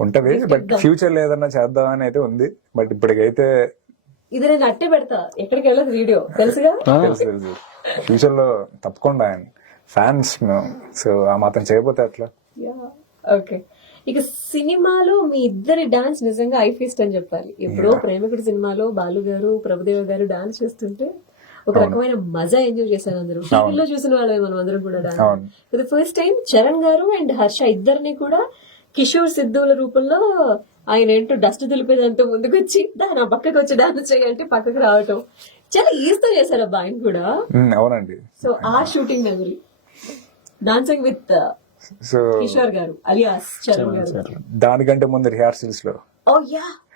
ఉంటది, బట్ ఫ్యూచర్ లో ఏదన్నా చేద్దామని అయితే ఉంది. బట్ ఇప్పటికైతే ఇది నేను అట్టే పెడతా, ఎక్కడికి వెళ్ళదు వీడియో, తెలుసుగా. తెలుసు ఫ్యూచర్ లో తప్పకుండా ఆయన ఫ్యాన్స్ మేము. సో ఆ మాత్రం చేయకపోతే అట్లా. ఓకే, ఇక సినిమాలో మీ ఇద్దరి డాన్స్ నిజంగా ఐ ఫీస్ట్ అని చెప్పాలి. ఎప్పుడో ప్రేమికుడి సినిమాలో బాలు గారు ప్రభుదేవ గారు డాన్స్ చేస్తుంటే ఒక రకమైన మజా ఎంజాయ్ చేశారు అందరూ. టీవీలో చూసిన వాళ్ళే మనం అందరం కూడా dance. For the first time Charan గారు అండ్ హర్ష ఇద్దరిని కూడా కిషోర్ సిద్ధుల రూపంలో ఆయన ఏంటో డస్ట్ దులిపేదంతా ముందుకు వచ్చి నా పక్కకు వచ్చి డాన్స్ చేయాలంటే పక్కకు రావటం చాలా ఈజీగా చేశారు అబ్బా ఆయన కూడా. అవునండి. సో ఆ shooting memory dancing with so Kishore గారు అలియాస్ చరణ్ గారు. దానికంటే ముందు రిహార్సల్స్ లో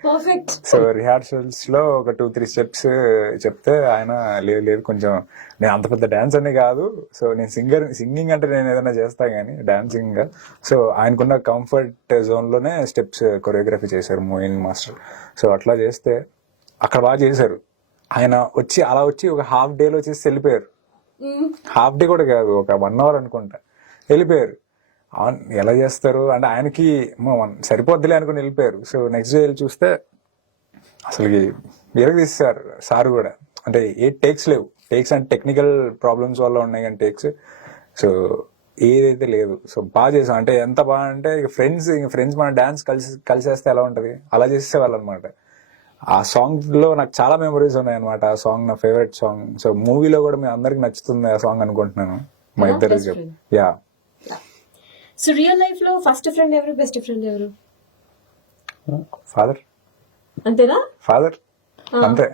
పర్ఫెక్ట్. సో రిహార్సల్స్ లో ఒక 2-3 స్టెప్స్ చెప్తే ఆయన లేదు కొంచెం నేను అంత పెద్ద డాన్స్ అని కాదు, సో నేను సింగింగ్ అంటే నేను ఏదైనా చేస్తా గానీ డాన్సింగ్. సో ఆయనకున్న కంఫర్ట్ జోన్ లోనే స్టెప్స్ కొరియోగ్రఫీ చేశారు మోయిన్ మాస్టర్. సో అట్లా చేస్తే అక్కడ బాగా చేశారు. ఆయన అలా వచ్చి ఒక హాఫ్ డే లో చేసి వెళ్ళిపోయారు. హాఫ్ డే కూడా కాదు, ఒక 1 hour అనుకుంటా వెళ్ళిపోయారు. ఎలా చేస్తారు అంటే ఆయనకి సరిపోద్దులే అనుకుని వెళ్ళిపోయారు. సో నెక్స్ట్ డే వెళ్ళి చూస్తే అసలుకి తీస్తారు సార్ కూడా. అంటే టేక్స్ లేవు, టేక్స్ అంటే టెక్నికల్ ప్రాబ్లమ్స్ వల్ల ఉన్నాయి కానీ టేక్స్ సో ఏదైతే లేదు. సో బాగా చేసాం. అంటే ఎంత బాగా అంటే ఫ్రెండ్స్ మన డాన్స్ కలిసేస్తే ఎలా ఉంటది అలా చేసేవాళ్ళు అనమాట. ఆ సాంగ్ లో నాకు చాలా మెమరీస్ ఉన్నాయి అనమాట. ఆ సాంగ్ నా ఫేవరెట్ సాంగ్. సో మూవీలో కూడా మీ అందరికి నచ్చుతుంది ఆ సాంగ్ అనుకుంటున్నాను. మా ఇద్దరికి సో రియల్ లైఫ్ లో ఫస్ట్ ఫ్రెండ్ ఎవరు, బెస్ట్ ఫ్రెండ్ ఎవరు? ఫాదర్. అంతేనా? ఫాదర్ అంతే.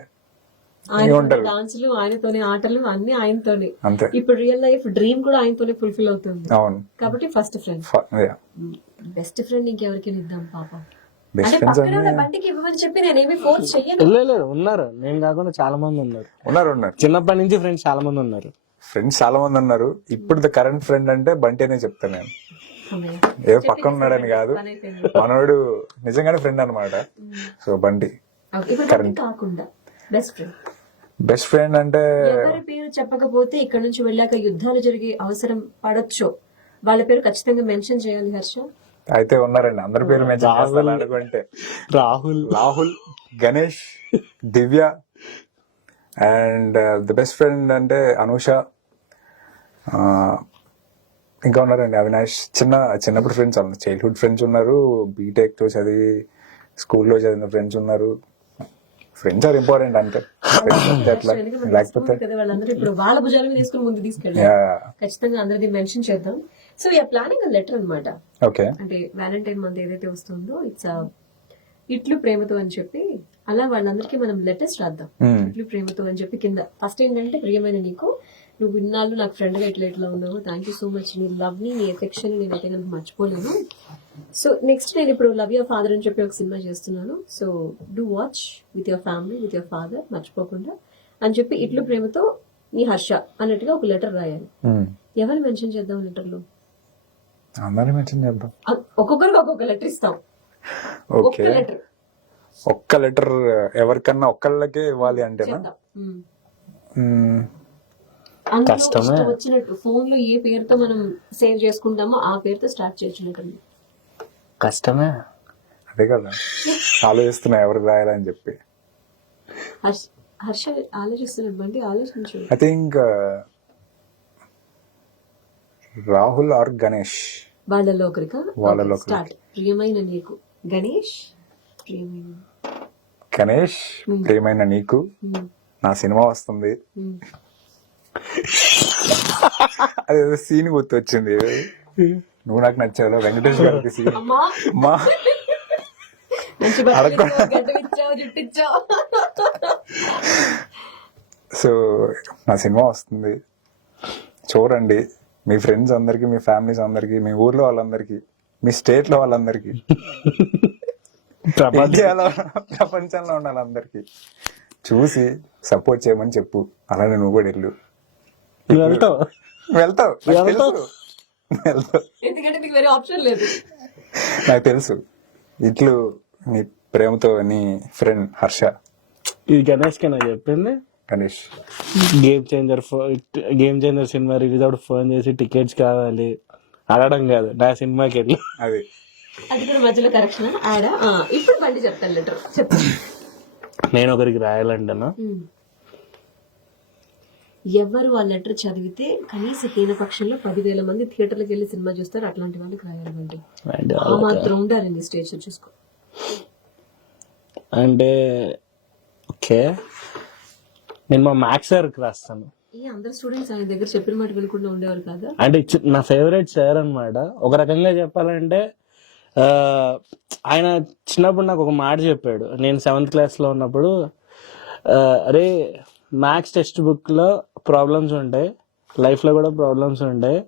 ఆయన డాన్సులు ఆయనతోనే, ఆటలు అన్ని ఆయనతోనే. అంతే. ఇప్పుడు రియల్ లైఫ్ డ్రీమ్ కూడా ఆయనతోనే ఫుల్ఫిల్ అవుతుంది. అవును. కాబట్టి ఫస్ట్ ఫ్రెండ్. బెస్ట్ ఫ్రెండ్ ఇంకెవరికి ఇద్దాం పాపం. బెస్ట్ ఫ్రెండ్స్ బండికి ఇవ్వమని చెప్పి నేనేమి ఫోర్స్ చెయ్యను. లేదు ఉన్నారు, నేను కాకుండా చాలా మంది ఉన్నారు. చిన్నప్పటి నుంచి ఫ్రెండ్స్ చాలా మంది ఉన్నారు. ఇప్పుడు ద కరెంట్ ఫ్రెండ్ అంటే బంటి అనే చెప్తాను నేను. ఏదో పక్కన ఉన్నాడని కాదు, మనోడు నిజంగానే ఫ్రెండ్ అనమాట. So Bunty current. Best friend అంటే ఎవరి పేరు చెప్పకపోతే ఇక్కడ నుంచి వెళ్ళాక యుద్ధాలు జరిగే అవసరం పడొచ్చు, వాళ్ళ పేరు ఖచ్చితంగా మెన్షన్ చేయాలి హర్ష. అయితే ఉన్నారండి, అందరి పేరు మెన్షన్ చేస్తాను అనుకుంటే. రాహుల్, గణేష్, దివ్య అండ్ ద బెస్ట్ ఫ్రెండ్ అంటే అనూష. ఇంకా ఉన్నారండి అవినాష్. చిన్నప్పుడు ఫ్రెండ్స్, చైల్డ్హుడ్ ఫ్రెండ్స్ ఉన్నారు, బీటెక్ లో చదివి స్కూల్లో చదివిన ఫ్రెండ్స్ ఉన్నారు. ఫ్రెండ్స్ ఆర్ ఇంపార్టెంట్ అంటే అట్లా. లేకపోతే వాళ్ళందరూ ఇప్పుడు వాళ్ళ భుజాల మీద తీసుకుని ముందు తీసుకెళ్ళి ఖచ్చితంగా అందరిది మెన్షన్ చేద్దాం. So we are planning a letter అనమాట. ఓకే, అంటే వ్యాలంటైన్ మంత్ ఏదైతే వస్తుందో ఇట్స్ ఇట్లు ప్రేమతో అని చెప్పి అలా వాళ్ళందరికీ మనం లెటర్స్ రాద్దాం. ఇట్లు ప్రేమతో అని చెప్పి కింద ఫస్ట్ ఏంటంటే ప్రియమైన నీకు, నువ్వు ఇన్నాళ్ళు నాకు ఫ్రెండ్ గా ఇట్లా ఉన్నావు, థ్యాంక్ యూ సో మచ్. నీ లవ్ ని, నీ ఎఫెక్షన్ నేనైతే కనుక మర్చిపోలేను. సో నెక్స్ట్ నేను ఇప్పుడు లవ్ యువర్ ఫాదర్ అని చెప్పి ఒక సినిమా చేస్తున్నాను. So do watch with your family, with your father, మర్చిపోకుండా అని చెప్పి ఇట్లు ప్రేమతో నీ హర్ష అన్నట్టుగా ఒక లెటర్ రాయాలి. ఎవరు మెన్షన్ చేద్దాం లెటర్ లో? అందరినీ మెన్షన్ చేద్దాం. ఒక్కొక్కరికి ఒక్కొక్క లెటర్ ఇస్తాం. ఓకే, ఒక్క లెటర్ ఎవరికన్నా ఒక్కళ్ళకే ఇవ్వాలి అంటేనా? వచ్చినట్టు ఫోన్ లో ఏ పేరుతో మనం సేవ్ చేసుకుంటామో ఆ పేరుతో స్టార్ట్ చేయొచ్చు. కష్టమే, అదే కదా ఆలోచిస్తున్నా ఎవరు రాయాలని చెప్పి. హర్ష ఆలోచిస్తున్నాడు, బండి ఆలోచించు. I think Rahul or Ganesh వాళ్ళలో ఒకరికా? వాళ్ళలో స్టార్ట్ ప్రియమైన నీకు. గణేష్ ప్రియమైన. గణేష్ ప్రియమైన నీకు Hmm. నా సినిమా వస్తుంది. Hmm. అదేదో సీన్ గుర్తొచ్చింది. నువ్వు నాకు నచ్చావు వెంకటేష్ గారికి సీన్. అమ్మా మా మంచి బట్టలు ఇచ్చావు, గడ్డం ఇచ్చావు, జుట్టు ఇచ్చావు. సో నా సినిమా వస్తుంది, చూడండి. మీ ఫ్రెండ్స్ అందరికి, మీ ఫ్యామిలీస్ అందరికి, మీ ఊర్లో వాళ్ళందరికి, మీ స్టేట్ లో వాళ్ళందరికి, ఇండియాలో ప్రపంచంలో ఉన్న వాళ్ళందరికి చూసి సపోర్ట్ చేయమని చెప్పు. అలానే నువ్వు కూడా వెళ్ళు. వెళ్తావు వెళ్తావు నాకు తెలుసు. వెళ్తావు ఎందుకంటే నీకు వేరే ఆప్షన్ లేదు. నాకు తెలుసు. ఇట్లు నీ ప్రేమతో నీ ఫ్రెండ్ హర్ష. ఇది గణేష్ కి నాకు చెప్పింది. Ganesh game changer cinema release అప్పుడు ఫోన్ చేసి టికెట్స్ కావాలి అడగడం కాదు, నా సినిమాకి వెళ్ళి. అది అది కూడా మధ్యలో కరెక్షన్ ఆడా. ఇప్పుడు బండి చెప్తాను లెటర్ చెప్తా. నేను ఒకరికి రాయాలంటాను. ఎవరు ఆ లెటర్ చదివితే కనీస హీన పక్షంలో 10,000 మంది థియేటర్లకు వెళ్ళి సినిమా చూస్తారు. అట్లాంటి వాళ్ళకి రాయాలండి. ఆ మాత్రం ఉండాలండి స్టేజ్ చూసుకో. అంటే ఓకే, నేను మా మ్యాథ్స్ సార్కి రాస్తాను. ఈ అందరు స్టూడెంట్స్ ఆయన దగ్గర చెప్పిన మాట వినకుండా ఉండేవారు కాదా? అంటే నా ఫేవరెట్ సార్ అన్నమాట. ఒక రకంగా చెప్పాలంటే ఆయన చిన్నప్పుడు నాకు ఒక మాట చెప్పాడు. నేను 7th క్లాస్లో ఉన్నప్పుడు, అరే మ్యాథ్స్ టెక్స్ట్ బుక్లో ప్రాబ్లమ్స్ ఉంటాయి, లైఫ్లో కూడా ప్రాబ్లమ్స్ ఉంటాయి,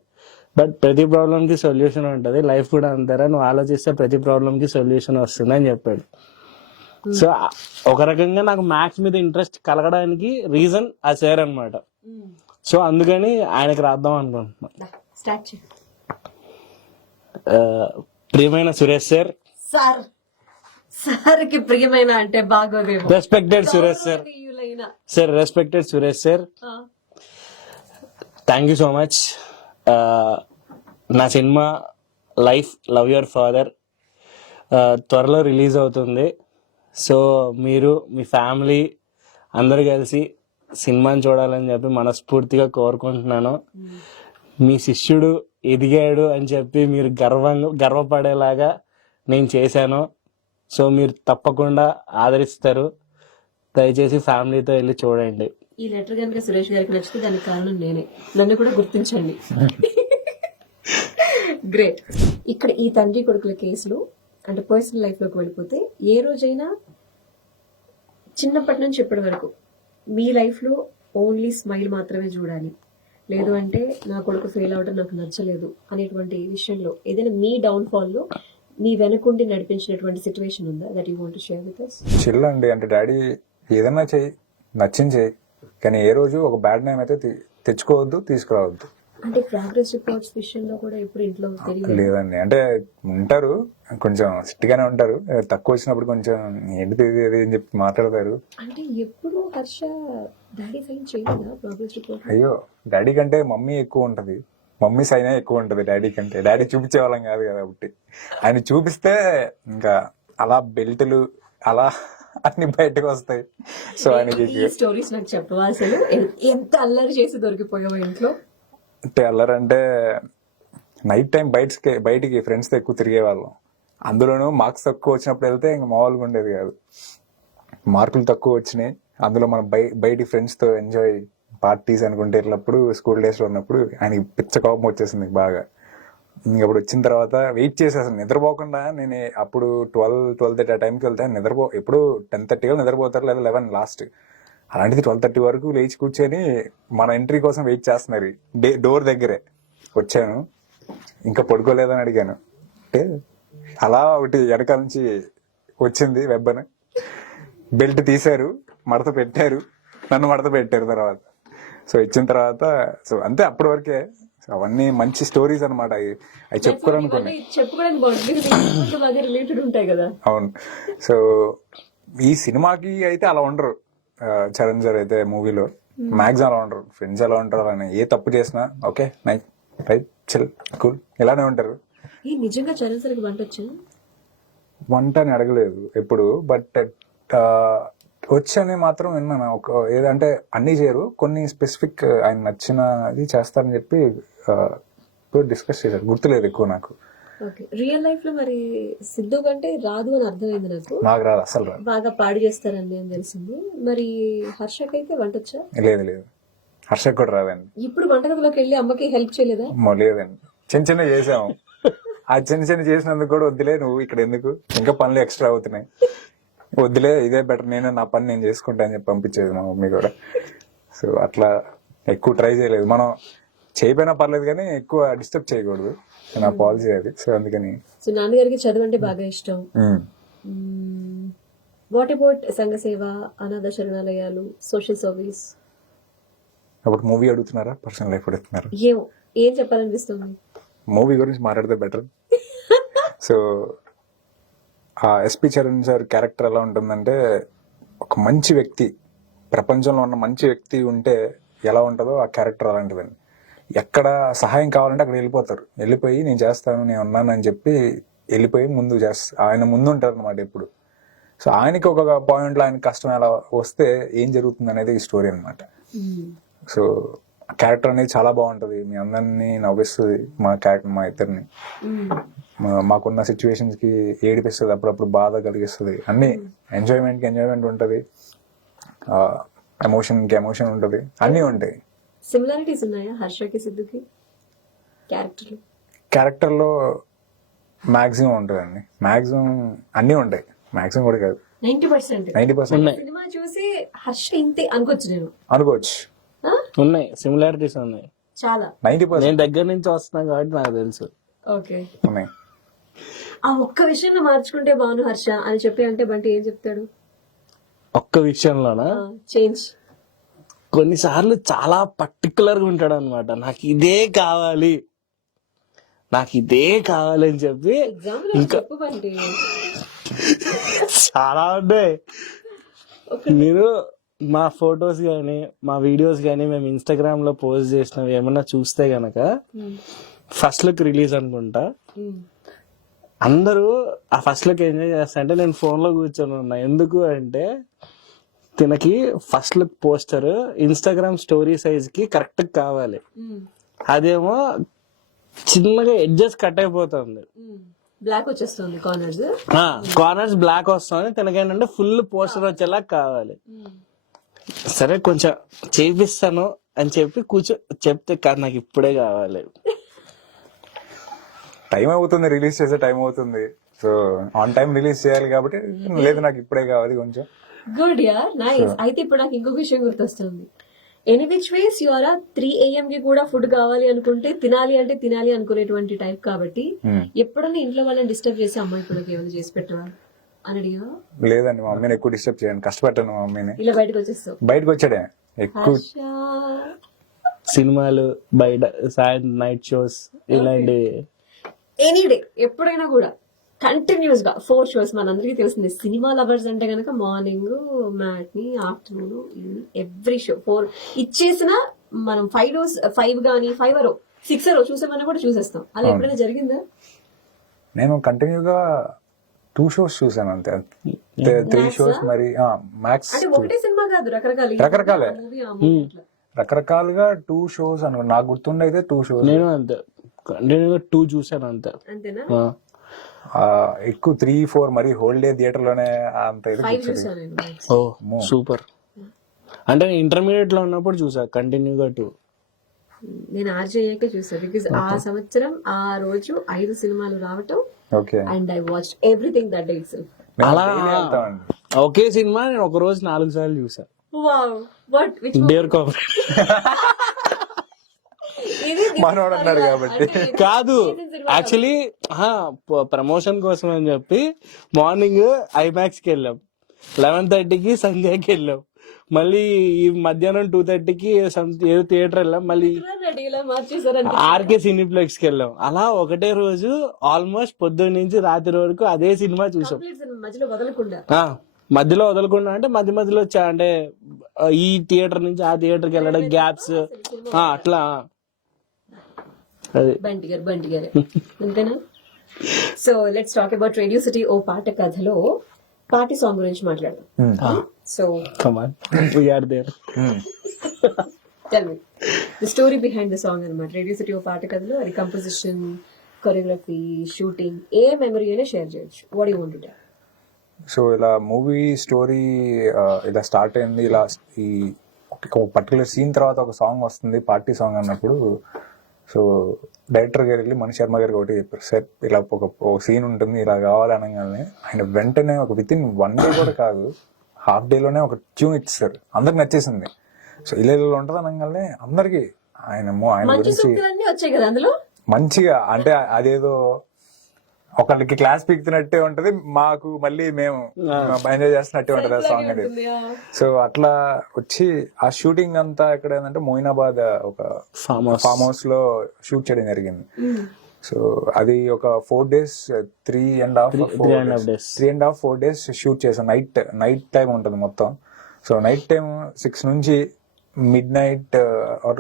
బట్ ప్రతి ప్రాబ్లంకి సొల్యూషన్ ఉంటుంది, లైఫ్ కూడా అంటారా, నువ్వు ఆలోచిస్తే ప్రతి ప్రాబ్లంకి సొల్యూషన్ వస్తుంది అని చెప్పాడు. సో ఒక రకంగా నాకు మ్యాథ్స్ మీద ఇంట్రెస్ట్ కలగడానికి రీజన్ ఆ సార్ అన్నమాట. సో అందుకని ఆయనకి రాద్దాం అనుకుంటున్నా. స్టార్ట్ చేయి. ప్రియమైన సురేష్ సార్. సార్ సార్కి ప్రియమైన అంటే బాగోదేమో. Respected Suresh sir. Sir respected Suresh sir, thank you so much. నా cinema life love your father త్వరలో రిలీజ్ అవుతుంది. సో మీరు మీ ఫ్యామిలీ అందరూ కలిసి సినిమాని చూడాలని చెప్పి మనస్ఫూర్తిగా కోరుకుంటున్నాను. మీ శిష్యుడు ఎదిగాడు అని చెప్పి మీరు గర్వపడేలాగా నేను చేశాను. సో మీరు తప్పకుండా ఆదరిస్తారు. దయచేసి ఫ్యామిలీతో వెళ్ళి చూడండి. ఈ లెటర్ కనుక సురేష్ గారికి నచ్చితే దానికి కారణం నేనే. నన్ను కూడా గుర్తించండి. గ్రేట్. ఇక్కడ ఈ తండ్రి కొడుకుల కేసులు అంటే పర్సనల్ లైఫ్ లోకి వెళ్ళిపోతే, ఏ రోజైనా చిన్నప్పటి నుంచి ఇప్పటి వరకు మీ లైఫ్ లో ఓన్లీ స్మైల్ మాత్రమే చూడాలి, లేదు అంటే నా కొడుకు ఫెయిల్ అవడం నాకు నచ్చలేదు అనేటువంటి విషయంలో ఏదైనా మీ డౌన్ ఫాల్ లో మీ వెనకుండి నడిపించినటువంటి సిచ్యువేషన్ ఉందా that you want to share with us? Chill అండి. అంటే డాడీ ఏదన్నా చెయ్యి, నచ్చింది చెయ్యి, కానీ ఏ రోజు ఒక బ్యాడ్ నేమ్ అయితే తెచ్చుకోవద్దు, తీసుకురావద్దు. అంటే ప్రోగ్రెస్ రిపోర్ట్స్ విషయంలో కూడా ఇప్పుడు ఇంట్లో తెలియదు లేదండి. అంటే ఉంటారు, కొంచెం స్ట్రిక్ట్గానే ఉంటారు. తక్కువ వచ్చినప్పుడు కొంచెం ఏంటి అని చెప్పి మాట్లాడతారు. అంటే ఎప్పుడు హర్ష డాడీ సైన్ చేయలేదా ప్రోగ్రెస్ రిపోర్ట్? అయ్యో, డాడీ కంటే మమ్మీ ఎక్కువ ఉంటది, మమ్మీ సైనే ఎక్కువ ఉంటది డాడీ కంటే. డాడీ చూపించే వాళ్ళం కాదు కదా, కాబట్టి ఆయన చూపిస్తే ఇంకా అలా బెల్టులు అలా అన్ని బయటకు వస్తాయి. సో ఆయనకి స్టోరీస్ నాకు చెప్పవా? అసలు ఎంత అల్లరి చేసి దొరికిపోయావా ఇంట్లో? అంటే అల్లరంటే నైట్ టైం బయటికి ఫ్రెండ్స్తో ఎక్కువ తిరిగే వాళ్ళం. అందులోనూ మార్క్స్ తక్కువ వచ్చినప్పుడు వెళ్తే ఇంకా మామూలుగా ఉండేది కాదు. మార్కులు తక్కువ వచ్చినాయి, అందులో మనం బయటి ఫ్రెండ్స్తో ఎంజాయ్ పార్టీస్ అనుకుంటే వెళ్ళినప్పుడు, స్కూల్ డేస్లో ఉన్నప్పుడు ఆయనకి పిచ్చ కోపం వచ్చేసింది బాగా. ఇంకప్పుడు వచ్చిన తర్వాత వెయిట్ చేసేసాను నిద్రపోకుండా. నేను అప్పుడు 12:30 ఆ టైంకి వెళ్తే ఎప్పుడు 10:30 నిద్రపోతారు, లేదా 11 లాస్ట్. అలాంటిది 12:30 వరకు లేచి కూర్చొని మన ఎంట్రీ కోసం వెయిట్ చేస్తున్నారు డోర్ దగ్గరే. వచ్చాను, ఇంకా పడుకోలేదని అడిగాను. అంటే అలా ఒకటి వెనకాల నుంచి వచ్చింది వెబ్బన్, బెల్ట్ తీశారు, మడత పెట్టారు, నన్ను మడత పెట్టారు తర్వాత. సో ఇచ్చిన తర్వాత సో అంతే, అప్పటి వరకే. అవన్నీ మంచి స్టోరీస్ అనమాట. అవి చెప్పుకోవాలనుకున్నాయి. చెప్పుకోవడానికి రిలేటెడ్ ఉంటాయి కదా. అవును. సో ఈ సినిమాకి అయితే అలా ఉండరు. చరణ్ సార్ అయితే మూవీలో మ్యాక్సిమం అలా ఉండరు. ఫ్రెండ్స్ ఎలా ఉంటారు అని, ఏ తప్పు చేసినా okay night right chill cool ఇలానే ఉంటారు. నిజంగా చరణ్ సార్కి వంట వచ్చా? వంట అని అడగలేదు ఎప్పుడు, బట్ వచ్చని మాత్రం విన్నాను. ఏదంటే అన్ని చేయరు, కొన్ని స్పెసిఫిక్ ఆయన నచ్చినది చేస్తారని చెప్పి డిస్కస్ చేశారు. గుర్తులేదు ఎక్కువ నాకు. ఓకే, రియల్ లైఫ్ లో మరి సిద్ధు కంటే రాదు అని అర్థమైంది నాకు. నాకు రాదు, అసలు రాదు. బాగా పాడు చేస్తారని అని తెలిసింది. మరి హర్షకైతే వంట వచ్చా? లేదు లేదు, హర్షకు కూడా రాదండి. ఇప్పుడు వంటగదిలోకి వెళ్ళి అమ్మకి హెల్ప్ చేయలేదా? అమ్మో, లేదండి. చిన్న చిన్న చేసాము, ఆ చిన్న చిన్న చేసినందుకు కూడా వద్దులే నువ్వు ఇక్కడ ఎందుకు, ఇంకా పనులు ఎక్స్ట్రా అవుతున్నాయి, వద్దులే ఇదే బెటర్, నేను నా పని నేను చేసుకుంటా అని చెప్పి పంపించేది మా మమ్మీ కూడా. సో అట్లా ఎక్కువ ట్రై చేయలేదు. మనం చేయపోయినా పర్లేదు కానీ ఎక్కువ డిస్టర్బ్ చేయకూడదు, నా పాలసీ అది. సో అందుకని. సో నాన్నగారికి చదువు అంటే బాగా ఇష్టం. వాట్ అబౌట్ సంఘ సేవ, అనాథ శరణాలయాలు, సోషల్ సర్వీస్? అప్పుడు మూవీ అడుగుతున్నారా, పర్సనల్ లైఫ్ అడుగుతున్నారా? ఏం చెప్పాలనిపిస్తుంది? మూవీ గురించి మాట్లాడితే బెటర్. సో ఆ ఎస్పి చరణ్ సార్ క్యారెక్టర్ ఎలా ఉంటుందంటే, ఒక మంచి వ్యక్తి, ప్రపంచంలో ఉన్న మంచి వ్యక్తి ఉంటే ఎలా ఉంటుందో ఆ క్యారెక్టర్ అలాంటిదండి. ఎక్కడ సహాయం కావాలంటే అక్కడ వెళ్ళిపోతారు, వెళ్ళిపోయి నేను చేస్తాను, నేను ఉన్నాను అని చెప్పి వెళ్ళిపోయి ముందు ఆయన ముందు ఉంటారు అనమాట ఎప్పుడు. సో ఆయనకి ఒక పాయింట్లో ఆయన కష్టం ఎలా వస్తే ఏం జరుగుతుంది అనేది ఈ స్టోరీ అనమాట. సో క్యారెక్టర్ అనేది చాలా బాగుంటది, మీ అందరినీ నవ్విస్తుంది, మా క్యారెక్టర్ మా ఇద్దరిని. మాకున్న సిచ్యువేషన్స్ కి ఏడిపిస్తుంది, అప్పుడప్పుడు బాధ కలిగిస్తుంది, అన్ని ఎంజాయ్మెంట్ కి ఎంజాయ్మెంట్ ఉంటది, ఎమోషన్ కి ఎమోషన్ ఉంటది, అన్ని ఉంటాయి. సిమిలారిటీస్ ఉన్నాయా హర్షకి సిద్ధుకి క్యారెక్టర్ లో? మాక్సిమం ఉంటదండి, మాక్సిమం అన్ని ఉంటాయి, మాక్సిమం కూడా కాదు, 90%. సినిమా చూసి హర్ష ఇంతే అనుకోవచ్చు నేను. అనుకోవచ్చు, ఉన్నాయి సిమిలారిటీస్ ఉన్నాయి చాలా. 90% నేను దగ్గర నుంచి వస్తున్నా కాబట్టి నాకు తెలుసు. ఓకే, ఉన్నాయి. ఆ ఒక్క విషయంలో మార్చుకుంటే బాను హర్ష అని చెప్పి అంటే బంటి ఏం చెప్తాడు? ఒక్క విషయంలోనా? చేంజ్. కొన్నిసార్లు చాలా పర్టికులర్ గా ఉంటాడు అనమాట, నాకు ఇదే కావాలి, నాకు ఇదే కావాలి అని చెప్పి. ఇంకా చెప్పు బంటి. చాలా ఉన్నాయి. మీరు మా ఫొటోస్ కానీ మా వీడియోస్ కానీ మేము ఇన్స్టాగ్రామ్ లో పోస్ట్ చేసినవి ఏమన్నా చూస్తే గనక, ఫస్ట్ లుక్ రిలీజ్ అనుకుంటా, అందరూ ఆ ఫస్ట్ లుక్ ఎంజాయ్ చేస్తా అంటే నేను ఫోన్ లో కూర్చొని ఉన్నా. ఎందుకు అంటే తినకి first look poster Instagram story size కి కరెక్ట్ కావాలి, అదేమో చిన్నగా ఎడ్జెస్ కట్ అయిపోతుంది, బ్లాక్ వచ్చేస్తుంది, కార్నర్స్ బ్లాక్ వస్తుంది. తినకేంటంటే ఫుల్ పోస్టర్ వచ్చేలా కావాలి. సరే కొంచెం చేపిస్తాను అని చెప్పి చెప్తే కాదు, నాకు ఇప్పుడే కావాలి. టైం అవుతుంది, రిలీజ్ చేసే టైం అవుతుంది, సో ఆన్ టైం రిలీజ్ చేయాలి కాబట్టి లేదు నాకు ఇప్పుడే కావాలి కొంచెం. గుడ్ యార్, నైస్. అయితే ఇప్పుడు నాకు ఇంకొక విషయం గుర్తొస్తుంది. Any which ways you are 3 AM కి కూడా ఫుడ్ కావాలి అనుకుంటే తినాలి అంటే తినాలి అనుకునేటువంటి టైప్ కాబట్టి ఎప్పుడన్నా ఇంట్లో వాళ్ళని డిస్టర్బ్ చేసి అమ్మాయి కూడా ఏమైనా చేసి పెట్టవా అని అడిగా? లేదండి, మా మమ్మీని ఎక్కువ డిస్టర్బ్ చేయండి, కష్టపెట్టాను మా మమ్మీని. ఇలా బయటకు వచ్చేస్తావు? బయటకు వచ్చాడే ఎక్కువ సినిమాలు, బయట నైట్ షోస్, ఇలాంటి ఎనీ డే ఎప్పుడైనా కూడా కంటిన్యూస్ గా 4 shows. మనందరికీ తెలిసింది సినిమా లవర్స్ అంటే గనక morning, matinee, afternoon, every show 4 ఇచ్చేసిన మనం 5 గానీ 5 6 చూసామన్నా కూడా చూసేస్తాం. అలా ఎప్పుడైనా జరిగిందా? నేను కంటిన్యూగా 2 shows చూసాను అంతే, 3 shows మరి మ్యాక్స్. అంటే ఒకటే సినిమా కాదు, రకరకాలే రకరకాలుగా 2 shows అను నాకు గుర్తుండే అయితే 2 shows. నేను అంతే కంటిన్యూగా 2 చూసాను అంతే. అంతేనా? ఎక్కువ 3-4 మరి హోల్ డే థియేటర్ లోనే అంత ఇది. 5 చూసాను నేను. ఓ సూపర్. అంటే ఇంటర్మీడియట్ లో ఉన్నప్పుడు చూసా కంటిన్యూగా 2. నేను ఆర్జేఏకే చూసాను, బికాజ్ ఆ సంవత్సరం ఆ రోజు 5 సినిమాలు రావటం. Okay, and I watched everything that day itself. అలా ఒకే సినిమా నేను ఒక రోజు 4 సార్లు చూసా. Wow, what which dare coffee మనోడు అన్నాడు కాబట్టి కాదు, యాక్చువల్లీ ప్రమోషన్ కోసం అని చెప్పి మార్నింగ్ ఐమాక్స్ కి వెళ్ళాం, 11:30కి సంధ్యాకి వెళ్ళాం, మళ్ళీ ఈ మధ్యాహ్నం 2:30కి ఏదో థియేటర్ వెళ్ళాం, మళ్ళీ ఆర్కే సినిప్లెక్స్ కి వెళ్ళాం. అలా ఒకటే రోజు ఆల్మోస్ట్ పొద్దున్న నుంచి రాత్రి వరకు అదే సినిమా చూసాం, మధ్యలో వదలకుండా. అంటే మధ్యలో అంటే ఈ థియేటర్ నుంచి ఆ థియేటర్ కి వెళ్ళడం, గ్యాప్స్ అట్లా. బంటిగారు అంతేనా? So let's talk about radio city ఓ పాట కథలో పార్టీ సాంగ్ గురించి మాట్లాడదాం. So come on, we are there. Tell me the story behind the song అన్నమాట. రేడియో సిటీ ఓ పాట కథలో అది కంపోజిషన్ కొరియోగ్రఫీ, షూటింగ్, ఏ మెమరీ అయినా షేర్ చేయొచ్చు. What you want to tell? So ఇలా మూవీ స్టోరీ ఇలా స్టార్ట్ అయింది, ఇలా ఈ ఒక పర్టికులర్ సీన్ తర్వాత ఒక సాంగ్ వస్తుంది, పార్టీ సాంగ్ అన్నప్పుడు. సో డైరెక్టర్ గారు వెళ్ళి మణి శర్మ గారికి ఒకటి చెప్పారు, సార్ ఇలా ఒక సీన్ ఉంటుంది, ఇలా కావాలి అనగానే ఆయన వెంటనే ఒక విత్ ఇన్ 1 day కూడా కాదు, హాఫ్ డేలోనే ఒక ట్యూన్ ఇచ్చారు. అందరికి నచ్చేసింది. సో ఇలా ఉంటుంది అనగానే అందరికి ఆయన మంచి గురించి సూక్తులన్నీ వచ్చాయి కదా అందులో. మంచిగా, అంటే అదేదో ఒకళ్ళకి క్లాస్ పీకుతున్నట్టే ఉంటది, మాకు మళ్ళీ మేము ఎంజాయ్ చేస్తున్నట్టే ఉంటది ఆ సాంగ్ అనేది. సో అట్లా వచ్చి ఆ షూటింగ్ అంతా ఎక్కడ ఏంటంటే మోయినాబాద్ ఒక ఫామ్ హౌస్ లో షూట్ చేయడం జరిగింది. సో అది ఒక 4 days, 3.5-4 days షూట్ చేసాం. నైట్ టైం ఉంటుంది మొత్తం. సో నైట్ టైం 6 నుంచి mid night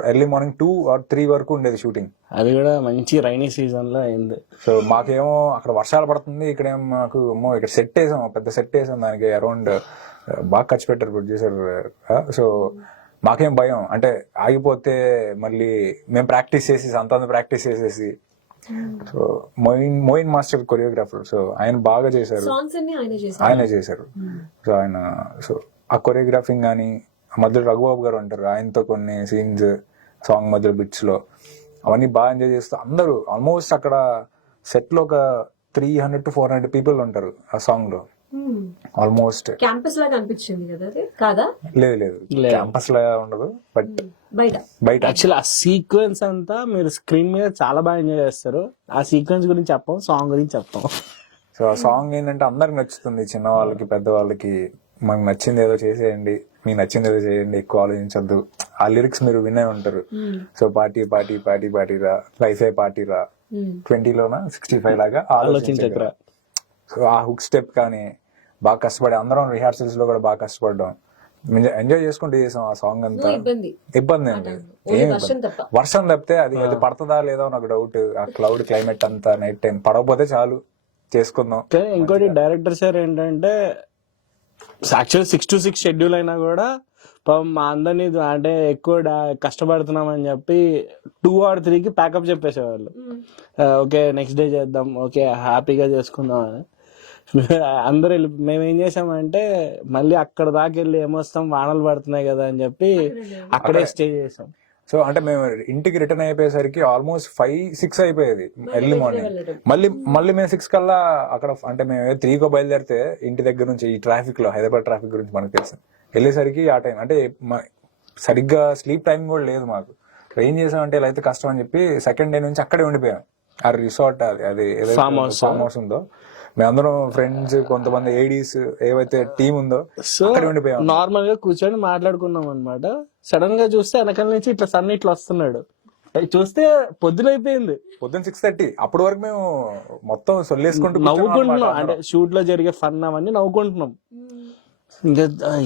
early morning 2 or 3 వరకు ఉండేది షూటింగ్. అది కూడా మంచి రైనీ సీజన్ లో అయింది. సో మాకేమో అక్కడ వర్షాలు పడుతుంది, ఇక్కడేమో మాకు ఇక్కడ సెట్ వేసాం, పెద్ద సెట్ వేసాం, దానికి అరౌండ్ బాగా ఖర్చు పెట్టారు ప్రొడ్యూసర్. సో మాకేం భయం అంటే ఆగిపోతే మళ్ళీ మేము ప్రాక్టీస్ చేసేసి so Moin master choreographer. So ఆయన బాగా చేశారు, ఆయనే చేశారు. సో సో ఆ కొరియోగ్రాఫింగ్ కానీ, మధ్యలో రఘుబాబు గారు ఉంటారు, ఆయనతో కొన్ని సీన్స్ సాంగ్ మధ్యలో బిట్స్ లో అవన్నీ బాగా ఎంజాయ్ చేస్తూ అందరూ ఆల్మోస్ట్ అక్కడ సెట్ లో ఒక 300 to 400 పీపుల్ ఉంటారు ఆ సాంగ్ లో. ఆల్మోస్ట్ క్యాంపస్ లాగా అనిపించింది కదా అది, కాదా? లేదు క్యాంపస్ లా ఉండదు, బట్ బయట యాక్చువల్లీ ఆ సీక్వెన్స్ అంతా మీరు స్క్రీన్ మీద చాలా బాగా ఎంజాయ్ చేస్తారు. ఆ సీక్వెన్స్ గురించి చెప్పాం, సాంగ్ గురించి చెప్తాం. సో ఆ సాంగ్ ఏంటంటే అందరికి నచ్చుతుంది, చిన్న వాళ్ళకి పెద్దవాళ్ళకి. మాకు నచ్చింది ఏదో చేసేయండి, మీకు నచ్చింది ఏదో చేయండి, ఎక్కువ ఆలోచించద్దు. ఆ లిరిక్స్ మీరు వినే ఉంటారు. So party party party party రా, లైఫే పార్టీ రా, 20లోన 65 లాగా ఆలోచించకరా. సో ఆ హుక్ స్టెప్ కానీ బాగా కష్టపడి అందరం రిహార్సల్స్ లో కూడా బాగా కష్టపడ్డాం, ఎంజాయ్ చేసుకుంటూ చేసాం ఆ సాంగ్ అంతా. ఇబ్బంది ఏం లేదు, వర్షం తప్పితే అది పడుతుందా లేదో నాకు డౌట్. ఆ క్లౌడ్ క్లైమేట్ అంతా నైట్ టైం పడకపోతే చాలు, చేసుకుందాం. ఇంకోటి డైరెక్టర్ సార్ ఏంటంటే యాక్చువల్ 6 to 6 షెడ్యూల్ అయినా కూడా మా అందరినీ అంటే ఎక్కువ కష్టపడుతున్నాం అని చెప్పి 2 or 3కి ప్యాకప్ చెప్పేసేవాళ్ళు. ఓకే నెక్స్ట్ డే చేద్దాం, ఓకే హ్యాపీగా చేసుకుందాం అని. అందరూ మేము ఏం చేసామంటే మళ్ళీ అక్కడ దాకా వెళ్ళి ఏమొస్తాం, వానలు పడుతున్నాయి కదా అని చెప్పి అక్కడే స్టే చేసాం. సో అంటే మేము ఇంటికి రిటర్న్ అయిపోయేసరికి ఆల్మోస్ట్ 5-6 అయిపోయేది ఎర్లీ మార్నింగ్. మళ్ళీ మేము 6 కల్లా అక్కడ, అంటే మేము 3కో బయలుదేరితే ఇంటి దగ్గర నుంచి ఈ ట్రాఫిక్ లో, హైదరాబాద్ ట్రాఫిక్ గురించి మనకు తెలుసు, వెళ్ళేసరికి ఆ టైం అంటే సరిగ్గా స్లీప్ టైం కూడా లేదు మాకు. ఏం చేసామంటే ఇలా అయితే కష్టం అని చెప్పి సెకండ్ డే నుంచి అక్కడే ఉండిపోయాం. ఆ రిసార్ట్ అది ఏదైతే ఫామ్ హౌస్ ఉందో, మేమందరం ఫ్రెండ్స్, కొంతమంది ఏడీస్, ఏవైతే టీం ఉందో అక్కడ ఉండిపోయాం. నార్మల్ గా కూర్చొని మాట్లాడుకున్నాం అనమాట. సడన్ గా చూస్తే వెనకాల నుంచి ఇట్లా సన్ ఇట్లా వస్తున్నాడు, చూస్తే పొద్దునైపోయింది, పొద్దున్న 6:30. అప్పటి వరకు మేము మొత్తం సొల్లేసుకుంటూ నవ్వుకుంటున్నాం, అంటే షూట్ లో జరిగే ఫన్ అవన్నీ నవ్వుకుంటున్నాం. ఇంకా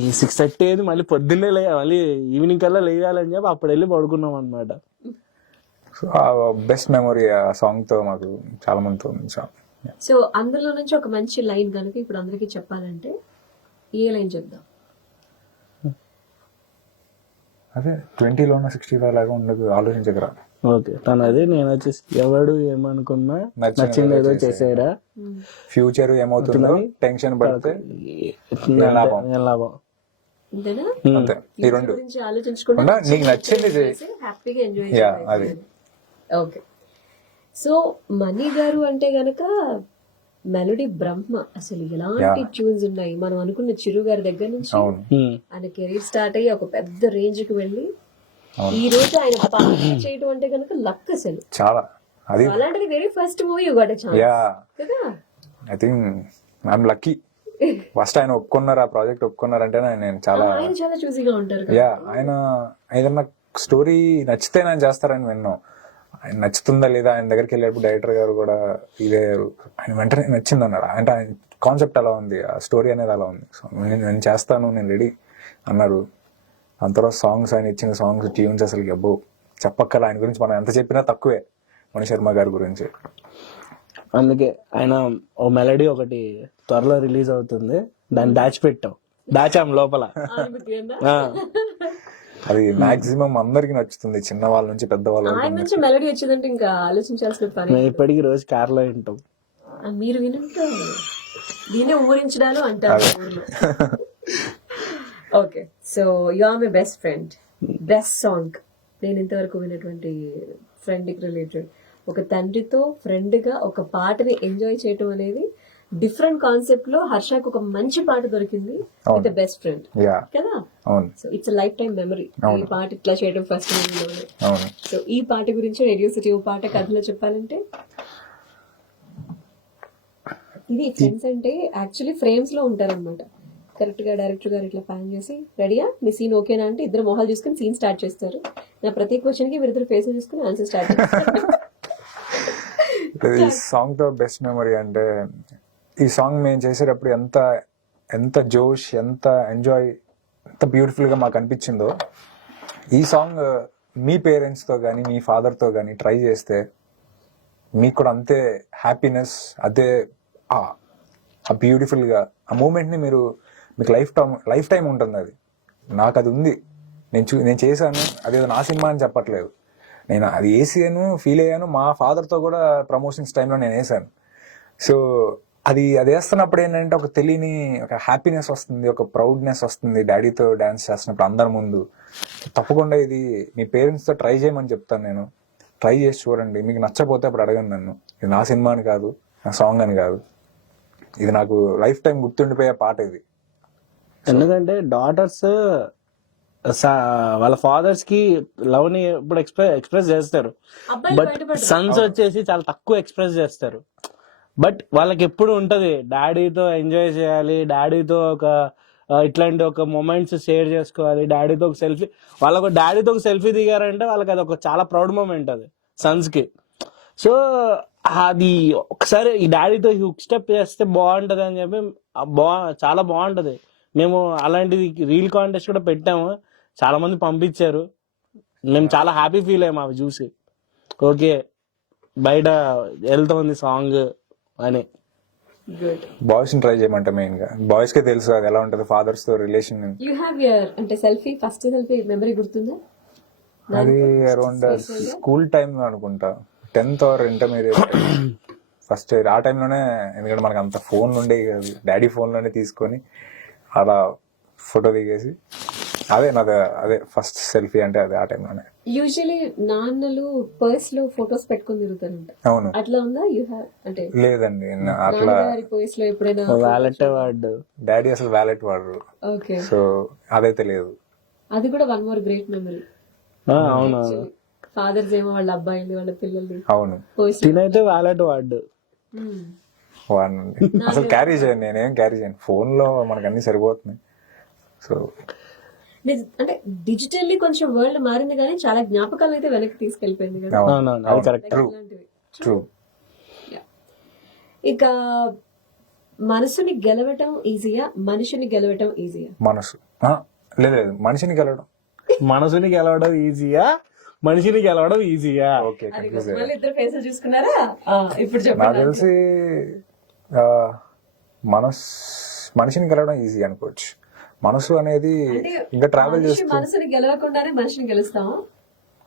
6:30 అయింది, మళ్ళీ పొద్దున్నే మళ్ళీ ఈవినింగ్ కల్లా లేయాలని చెప్పి అప్పుడు వెళ్ళి పడుకున్నాం అనమాట. బెస్ట్ మెమొరీ ఆ సాంగ్ తో మాకు చాలా మందితో. సో అందులో నుంచి ఒక మంచి లైన్ కనుక ఇప్పుడు అందరికి చెప్పాలంటే ఏ లైన్ చెప్దాం? అదే 20లోన 65 లాగా ఉండదు, ఆలోచించగరా. ఓకే, తను అదే నేను వచ్చేసి ఎవడు ఏమనుకున్నా నచ్చింది ఏదో చేసేరా, ఫ్యూచర్ ఏమవుతుందో టెన్షన్ పడితే లాభం. అంతే, ఈ రెండు ఆలోచించకుండా నీకు నచ్చింది హ్యాపీగా ఎంజాయ్ అది. ఓకే, సో మణి గారు అంటే గనక మెలోడీ బ్రహ్మ. అసలు ఎలాంటి ట్యూన్స్ ఉన్నాయి. మనం అనుకున్న చిరు గారి దగ్గర నుంచి ఆయన కెరీర్ స్టార్ట్ అయ్యి ఒక పెద్ద రేంజ్ కి వెళ్ళి ఈ రోజు ఆయన పాట చేయడం అంటే గనక లక్ అసలు చాలా. అది అలాంటిది వెరీ ఫస్ట్ మూవీ కదా. I think I'm lucky. First ఆయన ఒప్పుకున్నారు, ఆ ప్రాజెక్ట్ ఒప్పుకున్నారంటే నేను చాలా చూసీగా ఉంటారు. ఆయన ఏదన్నా స్టోరీ నచ్చితే నేను చేస్తారని విన్నాం. ఆయన నచ్చుతుందా లేదా, ఆయన దగ్గరికి వెళ్ళేటప్పుడు డైరెక్టర్ గారు కూడా ఇదే ఆయన వెంటనే నచ్చింది అన్నారు. అంటే ఆయన కాన్సెప్ట్ అలా ఉంది, ఆ స్టోరీ అనేది అలా ఉంది. సో నేను చేస్తాను, నేను రెడీ అన్నారు. అంత తర్వాత సాంగ్స్, ఆయన ఇచ్చిన సాంగ్స్, ట్యూన్స్ అసలు అబ్బో చెప్పక్కల. ఆయన గురించి మనం ఎంత చెప్పినా తక్కువే, మణి శర్మ గారి గురించి. అందుకే ఆయన ఓ మెలడీ ఒకటి త్వరలో రిలీజ్ అవుతుంది, దాన్ని దాచాం లోపల. అది మాక్సిమం అందరికి నచ్చుతుంది, చిన్న వాళ్ళ నుంచి పెద్ద వాళ్ళ ఆయన వరకు. నుంచి మెలడీ వచ్చిందంటే ఇంకా ఆలోచించాల్సిన పని. మేము ఇప్పటికీ రోజు కార్లో వింటాం. మీరు వినుంటారు, దీన్ని ఊరించడాలు అంటారు ఊర్లో. Okay, so you are my best friend. Best song నేను ఇంతవరకు విన్నటువంటి ఫ్రెండ్ కి రిలేటెడ్, ఒక తండ్రితో ఫ్రెండ్ గా ఒక పాటని ఎంజాయ్ చేయటం అనేది డిఫరెంట్ కాన్సెప్ట్ లో హర్షకు ఒక మంచి పాట దొరికింది విత్ బెస్ట్ ఫ్రెండ్ యా కదా. అవును so it's life time memory ఈ పాట ఇట్లా చేయడం ఫస్ట్ మూవీలోనే. అవును. సో ఈ పాట గురించి రేడియో సిటీ ఓ పాట కథలో చెప్పాలంటే, ఇది ఫ్రెండ్స్ అంటే యాక్చువల్లీ ఫ్రేమ్స్ లో ఉంటారన్నమాట. కరెక్ట్ గా డైరెక్టర్ గారు ఇట్లా ప్లాన్ చేసి రెడీయా మీ సీన్ ఓకేనా అంటే ఇద్దరు మొహాలు చూసుకుని సీన్ స్టార్ట్ చేస్తారు. నా ప్రతి క్వశ్చన్ కి వీరిద్దరు ఫేస్ చూసుకుని ఆన్సర్ స్టార్ట్ చేస్తారు. ఈ సాంగ్ తో బెస్ట్ మెమరీ అంటే, ఈ సాంగ్ మేము చేసేటప్పుడు ఎంత ఎంత జోష్, ఎంత ఎంజాయ్, ఎంత బ్యూటిఫుల్ గా మాకు అనిపించిందో, ఈ సాంగ్ మీ పేరెంట్స్ తో కానీ మీ ఫాదర్ తో కానీ ట్రై చేస్తే మీకు కూడా అంతే హ్యాపీనెస్, అదే ఆ బ్యూటిఫుల్ గా ఆ మూమెంట్ ని మీరు మీకు లైఫ్ టైం ఉంటుంది. అది నాకు అది ఉంది, నేను చేశాను. అదేదో నా సినిమా అని చెప్పట్లేదు, నేను అది వేసాను, ఫీల్ అయ్యాను. మా ఫాదర్తో కూడా ప్రమోషన్స్ టైంలో నేను వేసాను. సో అది వేస్తున్నప్పుడు ఏంటంటే ఒక తెలియని ఒక హ్యాపీనెస్ వస్తుంది, ఒక ప్రౌడ్నెస్ వస్తుంది. డాడీతో డాన్స్ చేస్తున్నప్పుడు అందరి ముందు. తప్పకుండా ఇది మీ పేరెంట్స్తో ట్రై చేయమని చెప్తాను నేను. ట్రై చేసి చూడండి, మీకు నచ్చపోతే అప్పుడు అడగండి నన్ను. ఇది నా సినిమా అని కాదు, నా సాంగ్ అని కాదు, ఇది నాకు లైఫ్ టైం గుర్తుండిపోయే పాట ఇది. ఎందుకంటే డాటర్స్ వాళ్ళ ఫాదర్స్ కి లవ్ ని ఇప్పుడు ఎక్స్ప్రెస్ చేస్తారు, బట్ సన్స్ వచ్చేసి చాలా తక్కువ ఎక్స్ప్రెస్ చేస్తారు. బట్ వాళ్ళకి ఎప్పుడు ఉంటది డాడీతో ఎంజాయ్ చేయాలి, డాడీతో ఒక ఇట్లాంటి ఒక మూమెంట్స్ షేర్ చేసుకోవాలి, డాడీతో ఒక సెల్ఫీ. వాళ్ళకు డాడీతో ఒక సెల్ఫీ దిగారంటే వాళ్ళకి అది ఒక చాలా ప్రౌడ్ మూమెంట్ అది సన్స్ కి. సో అది ఒకసారి ఈ డాడీతో హుక్ స్టెప్ చేస్తే బాగుంటది అని చెప్పి చాలా బాగుంటది. మేము అలాంటిది రీల్ కాంటెస్ట్ కూడా పెట్టాము, చాలా మంది పంపించారు. మేము చాలా హ్యాపీ ఫీల్ అయ్యాము అవి చూసి. ఓకే బయట వెళ్తుంది సాంగ్ అని. బాయ్స్ ని ట్రై చేయమంటే మెయిన్ గా బాయ్స్ కే తెలుసు అది ఎలా ఉంటది ఫాదర్స్ తో రిలేషన్. యు హావ్ యువర్ అంటే సెల్ఫీ, ఫస్ట్ సెల్ఫీ మెమరీ గుర్తుందా? అది అరౌండ్ స్కూల్ టైమ్ లో అనుకుంటా, 10th are intermediate first year ఆ టైంలోనే. ఎందుకంటే మనకు అంత ఫోన్ ఉండేవి కాదు, డాడీ ఫోన్ లోనే తీసుకొని అలా ఫోటో దిగేసి అదే ఫస్ట్ సెల్ఫీ అంటే అదే ఆ టైంలోనే. యూజువల్లీ నాన్నలు పర్స్ లో ఫొటోస్ పెట్టుకొని తిరుగుతారంట. అవును. అట్లా ఉందా? యు హావ్ అంటే లేదండి అట్లా పర్స్ లో ఎప్పుడైనా వ్యాలెట్ వాడు డాడీ అసలు వ్యాలెట్ వాడరు. ఓకే, సో అదైతే లేదు. అది కూడా వన్ మోర్ గ్రేట్ మెమరీ. అవును, ఫాదర్స్ ఏమో వాళ్ళ అబ్బాయిలు వాళ్ళ పిల్లల్ని అవును తినైతే వ్యాలెట్ వాడు వాడినండి. అసలు క్యారీ చేయను, నేనేం క్యారీ చేయను, ఫోన్ లో మనకు అన్ని సరిపోతున్నాయి. సో అంటే డిజిటల్లీ కొంచెం వరల్డ్ మారింది కానీ చాలా జ్ఞాపకాలు అయితే వెనక్కి తీసుకెళ్లిపోయింది కదా. అవునవును, అది కరెక్ట్. ట్రూ. ఇక మనసుని గెలవటం ఈజీయా, మనిషిని గెలవటం ఈజీయా? మనసు లేదు, మనిషిని గెలవడం. మనసుని గెలవడం ఈజీయా, మనిషిని గెలవడం ఈజీయా? ఓకే, ఇద్దరు ఫేసెస్ చూసుకున్నారా? ఇప్పుడు నాకు చెప్పండి. తెలిసి మనిషిని గెలవడం ఈజీ అనుకోవచ్చు. మనసు అనేది ఇంకా ట్రావెల్ చేస్తూ మనసుని గెలవకుండానే మనిషిని గెలుస్తాం.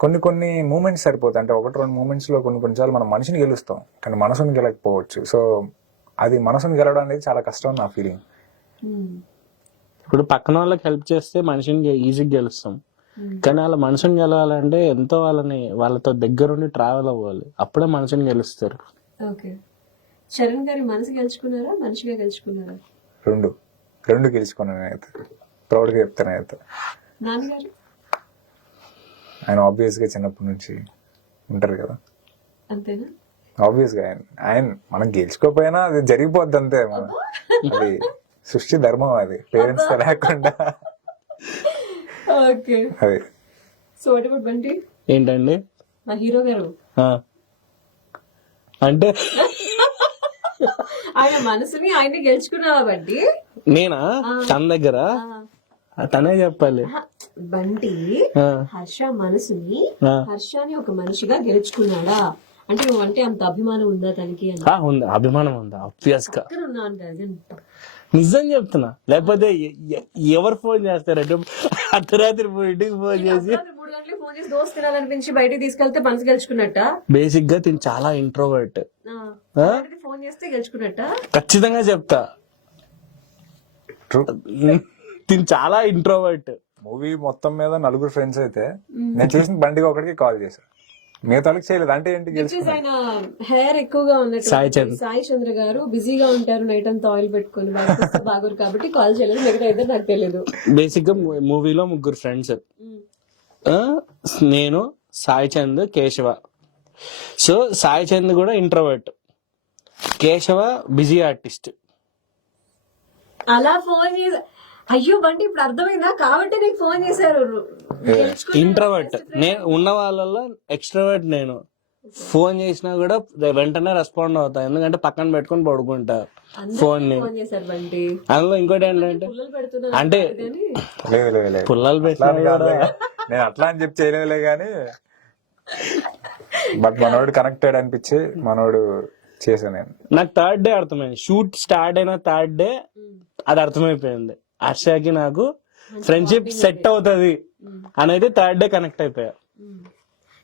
కొన్ని మూమెంట్స్ సరిపోతాయి. అంటే 1-2 మూమెంట్స్ లో కొన్నిసార్లు మనం మనిషిని గెలుస్తాం కానీ మనసుని గెలకపోవచ్చు. సో అది మనసుని గెలవడం అనేది చాలా కష్టం నా ఫీలింగ్. ఇప్పుడు పక్కన వాళ్ళకి హెల్ప్ చేస్తే మనిషిని ఈజీగా గెలుస్తాం, కానీ వాళ్ళ మనసుని గెలవాలంటే ఎంతో వాళ్ళతో దగ్గరుండి ట్రావెల్ అవ్వాలి, అప్పుడే మనిషిని గెలుస్తారు. ఓకే, చరణ్ గారి మనసు గెలుచుకున్నారా, మనిషిగా గెలుచుకున్నారా? రెండు గెలుచుకున్నాను అయితే, ప్రౌడ్ గా చెప్తాను అయితే. నాన్నగారు ఆయన ఆబ్వియస్ గా చిన్నప్పటి నుంచి ఉంటారు కదా, అంతేనా? ఆబ్వియస్ గా ఆయన మనం గెలుచుకోపోయినా అది జరిగిపోద్ది అంతే. అది సృష్టి ధర్మం, అది పేరెంట్స్ తో లేకుండా. ఓకే, అది. So what about Bunty? ఏంటండి మా హీరో గారు? అంటే ఆయన మనసుని ఆయన గెలుచుకున్నావా బంటి? నేనా? తన దగ్గర తనే చెప్పాలి. బంటి హర్ష మనసుని, హర్షని ఒక మనిషిగా గెలుచుకున్నాడా అంటే నువ్వు అంటే అంత అభిమానం ఉందా తనకి? ఉంది, అభిమానం ఉందా? ఆబ్వియస్ గా ఉన్నాను కదా. నిజం చెప్తున్నా. లేకపోతే ఎవరు ఫోన్ చేస్తారంటే అర్ధరాత్రి ఇంటికి ఫోన్ చేసి 3 గంటలకు ఫోన్ చేసి దోస్త్ తినాలనిపించి బయటికి తీసుకెళ్తే మనసు గెలుచుకున్నట్ట. బేసిక్ గా తిని చాలా ఇంట్రోవర్ట్. ఫోన్ చేస్తే గెలుచుకున్నట్ట. ఖచ్చితంగా చెప్తా, ట్రూ. తిని చాలా ఇంట్రోవర్ట్. మూవీ మొత్తం మీద 4 ఫ్రెండ్స్ అయితే నేను చూసిన బండికి ఒకటికి కాల్ చేశాను, మిగతా వాళ్ళకి చేయలేదు. అంటే ఏంటి గెలుచుకున్నా. ఆయన హెయిర్ ఎక్కువగా ఉన్నట్టు సాయి చంద్ర గారు బిజీగా ఉంటారు, నైట్ అంతా ఆయిల్ పెట్టుకుని బాగోరు కాబట్టి కాల్ చేయలేదు. మిగతా అయితే నాకు తెలియదు. బేసిక్ గా మూవీలో 3 ఫ్రెండ్స్, నేను, సాయి చంద్, కేశవ. సో సాయి చంద్ కూడా ఇంట్రోవర్ట్, కేశవ బిజీ ఆర్టిస్ట్. అలా ఫోన్ చేసి అయ్యో బండి ఇప్పుడు అర్థమైందా, కాబట్టి నీకు ఫోన్ చేశారు. ఇంట్రోవర్ట్ నేను, ఉన్న వాళ్ళల్లో ఎక్స్ట్రోవర్ట్ నేను. ఫోన్ చేసినా కూడా వెంటనే రెస్పాండ్ అవుతా, ఎందుకంటే పక్కన పెట్టుకొని పడుకుంటా ఫోన్ ని. ఫోన్ చేశారు బండి. అందులో ఇంకోటి ఏంటంటే పుల్లలు పెడుతున్నారు అంటే లేదు పుల్లలు పెట్టినా కూడా నేను అట్లా అని చెప్పి చేయలేదులే గానీ, బట్ మనోడు కనెక్టెడ్ అనిపించి మనోడు చేశాను నేను. నాకు థర్డ్ డే అర్థమైంది, షూట్ స్టార్ట్ అయిన థర్డ్ డే అది అర్థమైపోయింది. హర్షకి నాకు ఫ్రెండ్షిప్ సెట్ అవుతుంది అనేది థర్డ్ డే కనెక్ట్ అయిపోయా.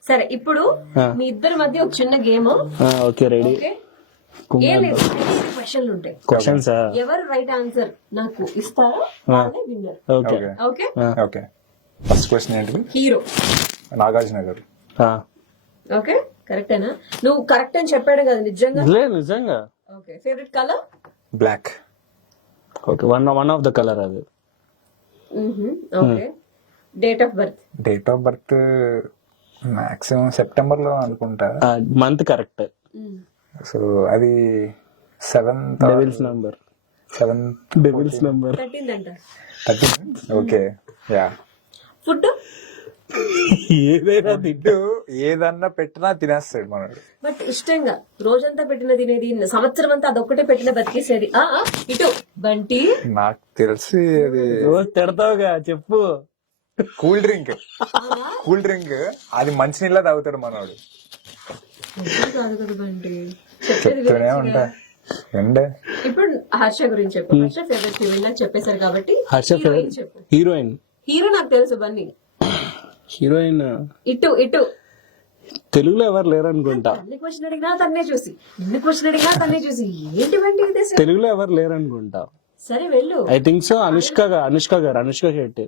సరే ఇప్పుడు మీ ఇద్దరి మధ్య ఒక చిన్న గేమ్. Okay ready. ఏం లేదు, క్వశ్చన్లు ఉంటాయి. క్వశ్చన్స్ ఎవరు రైట్ ఆన్సర్ నాకు ఇస్తారో వాళ్ళే winner. Okay okay okay. First question ఏంటి? హీరో నాగార్జున గారు. ఓకే కరెక్టేనా? నువ్వు కరెక్ట్ అని చెప్పాడు కదా నిజంగా? లేదు నిజంగా. Okay. Favourite colour? Black. Okay, one of the colour అది. Okay. Date of birth? Date of birth maximum September లో అనుకుంటా. Month correct. సో అది 7th devils number. 7th devils number 13 అంట. 13. Okay yeah. ఫుడ్? ఏదైనా తింటూ ఏదన్నా పెట్టినా తినేస్తాడు మనోడు. బట్ ఇష్టంగా రోజంతా పెట్టిన తినేది, సంవత్సరం అంతా అదొక్కటే పెట్టిన బతికేసేది. ఇటు బంటి. నాకు తెలిసి అది రోజు తిడతావుగా, చెప్పు. Cool drink. కూల్ డ్రింక్ అది మంచినీళ్ళ తాగుతాడు మనోడు. కాదు కదా బంటి, చెప్తూనే ఉంటా. ఎండే ఇప్పుడు హర్ష గురించి చెప్పు. హర్ష ఫేవరెట్ హీరోయిన్ నాకు చెప్పేశారు కాబట్టి హర్ష ఫేవరెట్ చెప్పు. హీరోయిన్. హీరో నాకు తెలుసు బన్నీ. హీరోయిన్ ఇటు ఇటు తెలుగులో ఎవరు లేరు అనుకుంటా. అన్ని క్వశ్చన్ అడిగినా తన్నే చూసి, ఎన్ని క్వశ్చన్ అడిగినా తన్నే చూసి, ఏంటి బండి ఇది? తెలుగులో ఎవరు లేరు అనుకుంటా. సరే వెళ్ళు. I think so. Anushka garu, Anushka Shetty.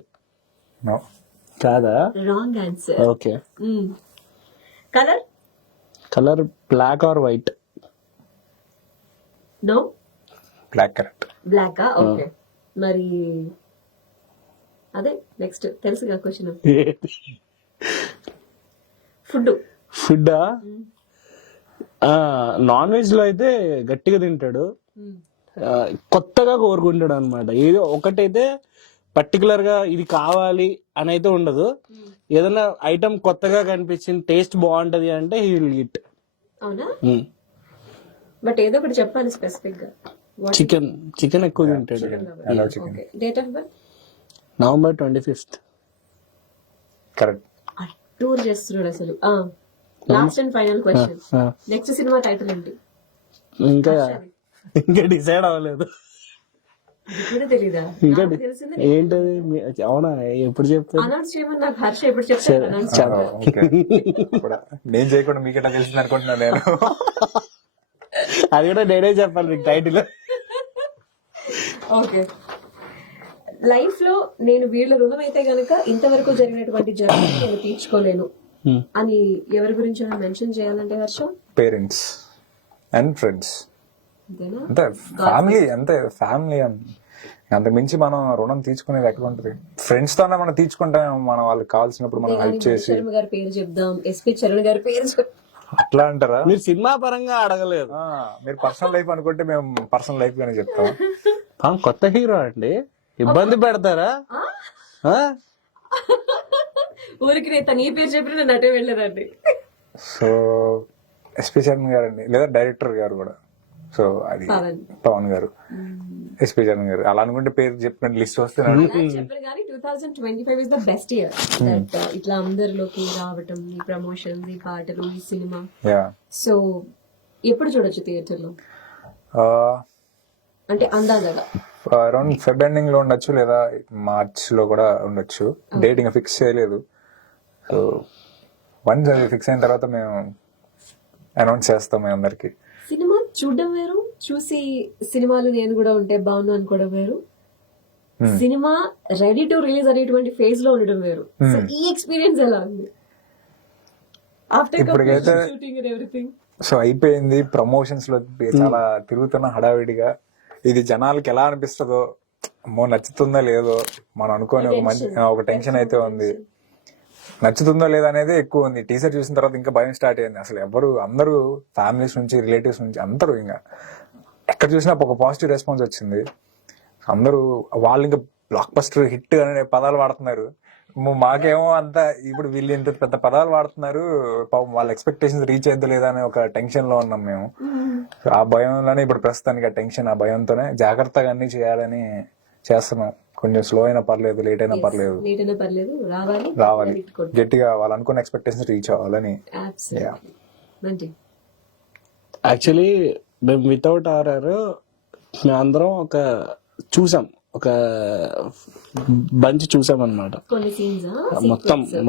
No. కాదా? Wrong answer. Okay. Colour? Colour black or white? No. Black. Correct. బ్లాకా? ఓకే. మరి అదే నెక్స్ట్ తెలుసుగా క్వశ్చన్. ఫుడ్? ఫుడ్డా? నాన్ వెజ్ లో అయితే గట్టిగా తింటాడు, కొత్తగా కోరుకుంటాడు అనమాట. ఏదో ఒకటైతే పర్టికులర్ గా ఇది కావాలి అని అయితే ఉండదు. ఏదైనా ఐటమ్ కొత్తగా కనిపించింది, టేస్ట్ బాగుంటది అంటే హీ విల్ ఈట్. అవునా? బట్ ఏదో ఒకటి చెప్పాలి స్పెసిఫిక్ గా. చికెన్ ఎక్కువ తింటాడు. Date of birth? November 25th. Correct. Tour చేస్తున్నాడు అసలు. Last and final question. Next cinema title ఏంటి? ఇంకా డిసైడ్ అవ్వలేదు. కూడా తెలీదా? ఇంకా ఏంటది? అవునా, ఎప్పుడు చెప్తాను? అనౌన్స్ చేయమని నాకు హర్ష ఎప్పుడు చెప్తాను. నేను చేయకుండా మీకెట్లా తెలిసింది అనుకుంటున్నాను నేను. అది కూడా నేనే చెప్పాలి మీకు టైటిల్. ఓకే. లైఫ్ లో నేను వీళ్ళ రుణం అయితే గనక ఇంతవరకు జరిగినటువంటి జర్నీ నేను తీర్చుకోలేను అని ఎవరి గురించి మెన్షన్ చేయాలంటే హర్ష? Parents and friends. అంతే, ఫ్యామిలీ అంత మించి మనం రుణం తీసుకునేది ఎక్కడ ఉంటది? ఫ్రెండ్స్ తోనే మనం తీసుకుంటాం, మనం వాళ్ళకి కావాల్సినప్పుడు మనం హెల్ప్ చేసి. శర్మ గారి పేరు చెప్దాం, ఎస్పీ చరణ్ గారి పేరు. అట్లా అంటారా? మీరు సినిమా పరంగా అడగలేదు, మీరు పర్సనల్ లైఫ్ అనుకుంటే మేము పర్సనల్ లైఫ్ గానే చెప్తాం. కొత్త హీరో అండి, ఇబ్బంది పెడతారా? ఊరికి నేను తన ఈ పేరు చెప్పిన నేను అటే వెళ్ళదండి. సో ఎస్పీ చరణ్ గారు అండి, లేదా డైరెక్టర్ గారు కూడా. సో అది పవన్ గారు, ఎస్పీ చరణ్ గారు. అలా అనుకుంటే పేరు చెప్పినట్టు లిస్ట్ వస్తే చెప్పారు కానీ 2025 ఇస్ ద బెస్ట్ ఇయర్. ఇట్లా అందరిలోకి రావటం, ఈ ప్రమోషన్, ఈ పాటలు, ఈ సినిమా. సో ఎప్పుడు చూడొచ్చు థియేటర్ లో? అంటే అందాజగా అరౌండ్ ఫెబ్ ఎండింగ్ లో ఉండొచ్చు, లేదా మార్చ్ లో కూడా ఉండొచ్చు. డేట్ ఇంకా ఫిక్స్ చేయలేదు. సో వన్స్ అది ఫిక్స్ అయిన తర్వాత మేము అనౌన్స్ చేస్తాం మీ అందరికి. సినిమా చూడడం వేరు, చూసి సినిమాలు నేను కూడా ఉంటే బాగుంది అనుకోవడం వేరు, సినిమా రెడీ టు రిలీజ్ అనేటువంటి ఫేజ్ లో ఉండడం వేరు. సో ఈ ఎక్స్పీరియన్స్ ఎలా ఉంది ఆఫ్టర్ ఇప్పటికైతే షూటింగ్ అండ్ ఎవ్రీథింగ్? సో అయిపోయింది, ప్రమోషన్స్ లో చాలా తిరుగుతున్న హడావిడిగా. ఇది జనాలకి ఎలా అనిపిస్తుందో, నచ్చుతుందో లేదో మనం అనుకోని ఒక టెన్షన్ అయితే ఉంది. నచ్చుతుందో లేదా అనేది ఎక్కువ ఉంది. టీజర్ చూసిన తర్వాత ఇంకా భయం స్టార్ట్ అయింది. అసలు అందరూ ఫ్యామిలీస్ నుంచి, రిలేటివ్స్ నుంచి అందరూ ఇంకా ఎక్కడ చూసినా ఒక పాజిటివ్ రెస్పాన్స్ వచ్చింది. అందరూ వాళ్ళు ఇంకా బ్లాక్ బస్టర్ హిట్ అనే పదాలు వాడుతున్నారు. మాకేమో అంతా ఇప్పుడు వీళ్ళు ఇంత పెద్ద పదాలు వాడుతున్నారు, వాళ్ళ ఎక్స్పెక్టేషన్స్ రీచ్ అయ్యో లేదా అనే ఒక టెన్షన్ లో ఉన్నాం మేము. ఆ భయంలోనే ఇప్పుడు ప్రస్తుతానికి ఆ టెన్షన్, ఆ భయంతోనే జాగ్రత్తగా అన్ని చేయాలని చేస్తున్నాం. కొంచెం స్లో అయినా పర్లేదు, లేట్ అయినా పర్లేదు, రావాలి గట్టిగా వాళ్ళు అనుకున్న ఎక్స్పెక్టేషన్స్ రీచ్ అవ్వాలని. యాక్చువల్లీ మేము వితౌట్ ఆర్ఆర్ మేము అందరం ఒక బంచ్ చూసాం అనమాట.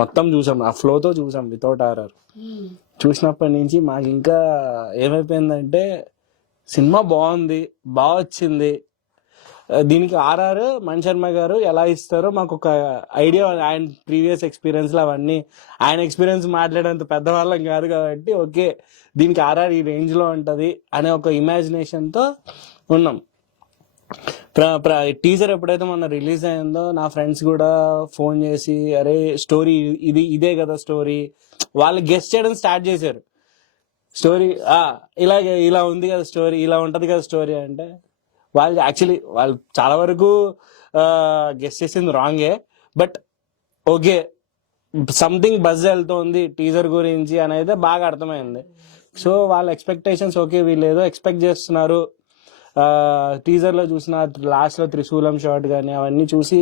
మొత్తం చూసాం, ఆ ఫ్లోతో చూసాం వితౌట్ ఆర్ఆర్. చూసినప్పటి నుంచి మాకు ఇంకా ఏమైపోయిందంటే సినిమా బాగుంది, బాగా వచ్చింది. దీనికి ఆర్ఆర్ మణి శర్మ గారు ఎలా ఇస్తారో మాకు ఒక ఐడియా. ఆయన ప్రీవియస్ ఎక్స్పీరియన్స్ లో అవన్నీ, ఆయన ఎక్స్పీరియన్స్ మాట్లాడేంత పెద్దవాళ్ళం కాదు కాబట్టి ఓకే దీనికి ఆర్ఆర్ ఈ రేంజ్ లో ఉంటది అనే ఒక ఇమాజినేషన్ తో ఉన్నాం. టీజర్ ఎప్పుడైతే మొన్న రిలీజ్ అయిందో నా ఫ్రెండ్స్ కూడా ఫోన్ చేసి అరే స్టోరీ ఇదే కదా స్టోరీ, వాళ్ళు గెస్ట్ చేయడం స్టార్ట్ చేశారు. స్టోరీ ఇలా ఉంది కదా స్టోరీ, ఇలా ఉంటది కదా స్టోరీ అంటే వాళ్ళు చాలా వరకు గెస్ట్ చేసింది రాంగే. బట్ ఓకే సంథింగ్ బజ్ వెళ్తోంది టీజర్ గురించి అనేది బాగా అర్థమైంది. సో వాళ్ళ ఎక్స్పెక్టేషన్స్ ఓకే వీళ్ళు ఏదో ఎక్స్పెక్ట్ చేస్తున్నారు. టీజర్ లో చూసిన లాస్ట్ లో త్రిశూలం షాట్ కానీ అవన్నీ చూసి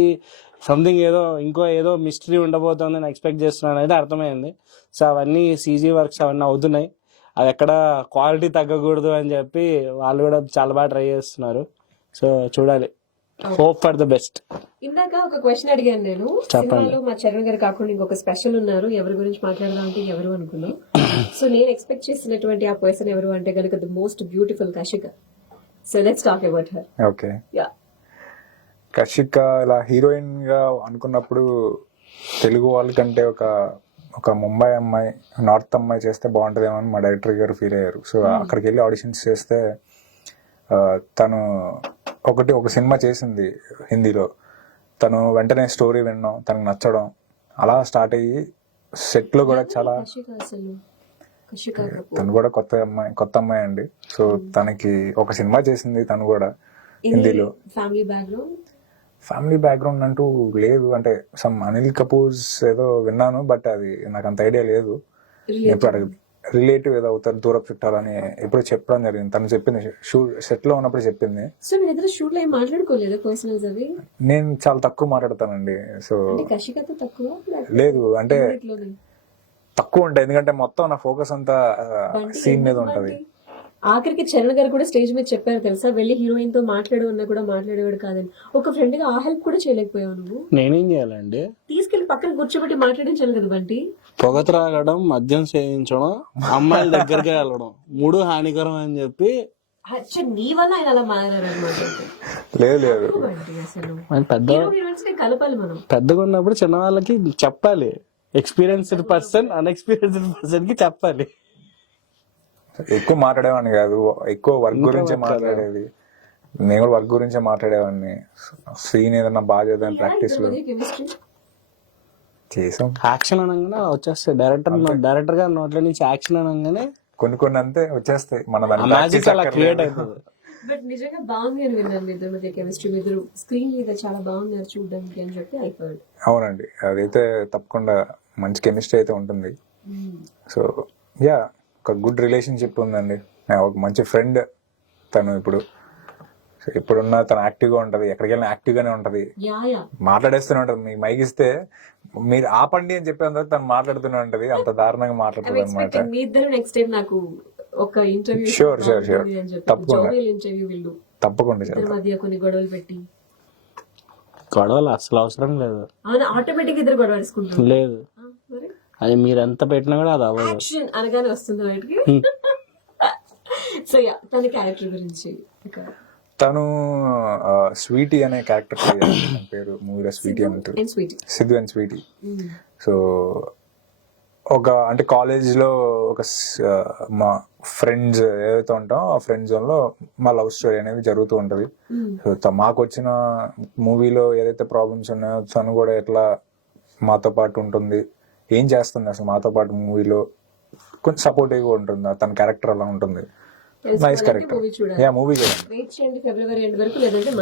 సంథింగ్ ఏదో మిస్టరీ ఉండబోతోందని ఎక్స్పెక్ట్ చేస్తున్నాను అయితే అర్థమైంది. సో అవన్నీ సీజీ వర్క్స్ అవన్నీ అవుతున్నాయి. అది ఎక్కడ క్వాలిటీ తగ్గకూడదు అని చెప్పి వాళ్ళు కూడా చాలా బాగా ట్రై చేస్తున్నారు. సో చూడాలి, హోప్ ఫర్ ద బెస్ట్. ఇందాక ఒక క్వశ్చన్ అడిగాను నేను, సినిమాలో మా చరణ్ గారు కాకుండా ఇంకొక స్పెషల్ ఉన్నారు, ఎవరి గురించి మాట్లాడదాం అంటే ఎవరు అనుకున్నాం. సో నేను ఎక్స్పెక్ట్ చేసినటువంటి ఆ పర్సన్ ఎవరు అంటే కనుక the most beautiful Kashika. So let's talk about her. Okay, Kashika ఇలా హీరోయిన్ గా అనుకున్నప్పుడు తెలుగు వాళ్ళకంటే ఒక ముంబై అమ్మాయి, నార్త్ అమ్మాయి చేస్తే బాగుంటదేమో అని మా డైరెక్టర్ గారు ఫీల్ అయ్యారు. సో అక్కడికి వెళ్ళి ఆడిషన్స్ చేస్తే తను ఒక సినిమా చేసింది హిందీలో. తను వెంటనే స్టోరీ వినడం, తనకు నచ్చడం, అలా స్టార్ట్ అయ్యి సెట్ లో కూడా చాలా, తను కూడా కొత్త అమ్మాయి అండి. సో తనకి ఒక సినిమా చేసింది తను కూడా హిందీలో. ఫ్యామిలీ బ్యాక్గ్రౌండ్ అంటూ లేదు, అంటే సమ్ అనిల్ కపూర్స్ ఏదో విన్నాను, బట్ అది నాకు అంత ఐడియా లేదు. ఎప్పుడు రిలేటివ్ ఏదో అవుతారు, దూరపు చుట్టాలని ఎప్పుడు చెప్పడం జరిగింది. తను చెప్పింది సెట్ లో ఉన్నప్పుడు చెప్పింది. నేను చాలా తక్కువ మాట్లాడతానండి. సో లేదు అంటే తక్కువ ఉంటాయి, ఎందుకంటే మొత్తం నా ఫోకస్ అంతా సీన్ మీద ఉంటది. ఆఖరికి చరణ్ గారు కూడా స్టేజ్ మీద చెప్పారు తెలుసా, వెళ్ళి హీరోయిన్ తో మాట్లాడు అన్నా కూడా మాట్లాడేవాడు కాదని. ఒక ఫ్రెండ్ గా ఆ హెల్ప్ కూడా చేయలేకపోయావు నువ్వు. నేనేం చేయాలండి, తీసుకెళ్లి పక్కన కూర్చోబెట్టి మాట్లాడించాలి కదా బంటి. పొగ త్రాగడం, మద్యం సేవించడం, అమ్మాయిల దగ్గరికి వెళ్ళడం 3 హానికరం అని చెప్పి నీ వల్ల ఆయన అలా మారారనమాట. లేదు కలపాలి మనం. పెద్దగా ఉన్నప్పుడు చిన్న వాళ్ళకి చెప్పాలి, ఎక్స్పీరియన్స్డ్ పర్సన్ అన్ఎక్స్పీరియన్స్డ్ పర్సన్ కి చెప్పాలి. ఎక్కువ మాట్లాడేవాడిని కాదు, ఎక్కువ వర్క్ గురించే మాట్లాడేది. నేను కూడా వర్క్ గురించే మాట్లాడేవాడిని. సీన్ ఏదన్నా బాగా చేద్దాం ప్రాక్టీస్ లో చేసాం. యాక్షన్ అనగానే వచ్చేస్తాయి, డైరెక్టర్ గా నోట్ల నుంచి యాక్షన్ అనగానే కొన్ని అంతే వచ్చేస్తాయి. మన మ్యాజిక్ అలా క్రియేట్ అవుతుంది. బట్ నిజంగా బాగుంది అని విన్నాను, ఇద్దరి మధ్య కెమిస్ట్రీ, మీరు స్క్రీన్ మీద చాలా బాగున్నారు చూడడానికి అని చెప్పి అయిపోయాడు. అవునండి, అదైతే తప్పకుండా మంచి కెమిస్ట్రీ అయితే ఉంటుంది. సో యా, ఒక గుడ్ రిలేషన్షిప్ ఉందండి. ఒక మంచి ఫ్రెండ్ తను. ఇప్పుడున్న తను యాక్టివ్ గా ఉంటది, ఎక్కడికి వెళ్ళినా యాక్టివ్ గానే ఉంటది, మాట్లాడేస్తూనే ఉంటది. మీకు మైక్ ఇస్తే మీరు ఆపండి అని చెప్పేంత తను మాట్లాడుతూనే ఉంటది, అంత దారుణంగా మాట్లాడుతుంది అనమాట. మీ ఇద్దరు నెక్స్ట్ టైం నాకు ఒక ఇంటర్వ్యూ షూర్ తప్పకుండా తప్పకుండా ఇద్దరి చేద్దాం. మధ్య కొన్ని గొడవలు పెట్టి గొడవలు అసలు అవసరం లేదు. అవును ఆటోమేటిక్ ఇద్దరు గొడవ వేసుకుంటారు. లేదు, మరి అది మీరు ఎంత పెట్టినా కూడా అది అవ్వదు. యాక్షన్ అనగానే వస్తుంది బయటికి. సో యా తన క్యారెక్టర్ గురించి తను స్వీటీ అనే క్యారెక్టర్ పేరు మూవీలో స్వీటీ అని ఉంటుంది. And Sweety. Siddhu and Sweety. So ఒక అంటే కాలేజ్ లో ఒక మా ఫ్రెండ్స్ ఏదైతే ఉంటామో ఆ ఫ్రెండ్ జోన్ లో మా లవ్ స్టోరీ అనేది జరుగుతూ ఉంటది. సో మాకు వచ్చిన మూవీలో ఏదైతే ప్రాబ్లమ్స్ ఉన్నాయో తను కూడా ఎట్లా మాతో పాటు ఉంటుంది, ఏం చేస్తుంది అసలు మాతో పాటు మూవీలో కొంచెం సపోర్టివ్ గా ఉంటుంది. తన క్యారెక్టర్ అలా ఉంటుంది. Nice character. మూవీ చూడాలి. యా మూవీ చూడండి. వెయిట్ చేయండి ఫిబ్రవరి ఎండ్ వరకు, లేదంటే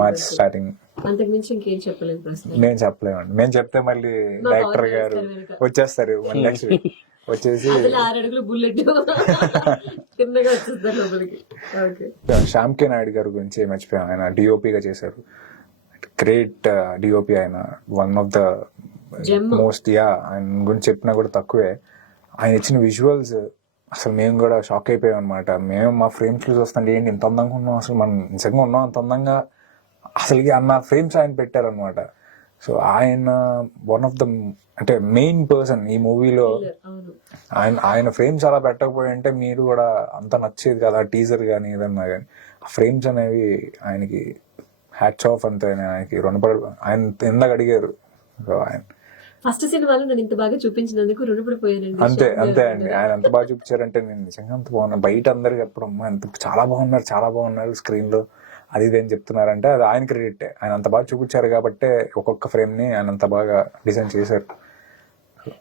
మార్చ్ స్టార్టింగ్. అంతకు మించి ఇంకేం చెప్పలేదు ప్రశ్న. నేను చెప్పలేమండి. నేను చెప్తే మళ్ళీ డైరెక్టర్ గారు వచ్చేస్తారు మళ్ళీ నెక్స్ట్ వీక్ వచ్చేసి 6 అడుగులు బుల్లెట్ కిందగా వచ్చేస్తారు లోపలికి. ఓకే. శ్యామ్ కే నాయుడు గారి గురించి మర్చిపోయాం. ఆయన డిఓపిగా చేశారు. Great DOP. ఆయన వన్ ఆఫ్ ద మోస్ట్. ఆయన గురించి చెప్పినా కూడా తక్కువే. ఆయన ఇచ్చిన విజువల్స్ అసలు మేము కూడా షాక్ అయిపోయాం అనమాట. మేము మా ఫ్రేమ్స్ లో చూస్తుంటే ఏంటి ఇంత అందంగా ఉన్నాం, అసలు మనం నిజంగా ఉన్నాం అంత అందంగా అసలుకి అన్న ఫ్రేమ్స్ ఆయన పెట్టారనమాట. సో ఆయన వన్ ఆఫ్ ద అంటే మెయిన్ పర్సన్ ఈ మూవీలో. ఆయన ఫ్రేమ్స్ అలా పెట్టకపోయి అంటే మీరు కూడా అంత నచ్చేది కదా టీజర్ కానీ ఏదన్నా కానీ. ఆ ఫ్రేమ్స్ అనేవి ఆయనకి హ్యాట్స్ ఆఫ్ అంతే. ఆయనకి రుణపడి ఆయన ఎందాక అడిగారు. సో ఆయన ఫస్ట్ సినిమాలో నేను ఇంత బాగా చూపించినందుకు రుణపడిపోయానండి. అంతే అంతే అండి. ఆయన ఎంత బాగా చూపించారంటే నేను నిజంగా అంత బాగున్నా. బయట అందరికి చెప్పడం ఎంత చాలా బాగున్నారు స్క్రీన్ లో అది ఇది అని చెప్తున్నారంటే అది ఆయన క్రెడిట్. ఆయన అంత బాగా చూపించారు కాబట్టి ఒక్కొక్క ఫ్రేమ్ ని ఆయన అంత బాగా డిజైన్ చేశారు.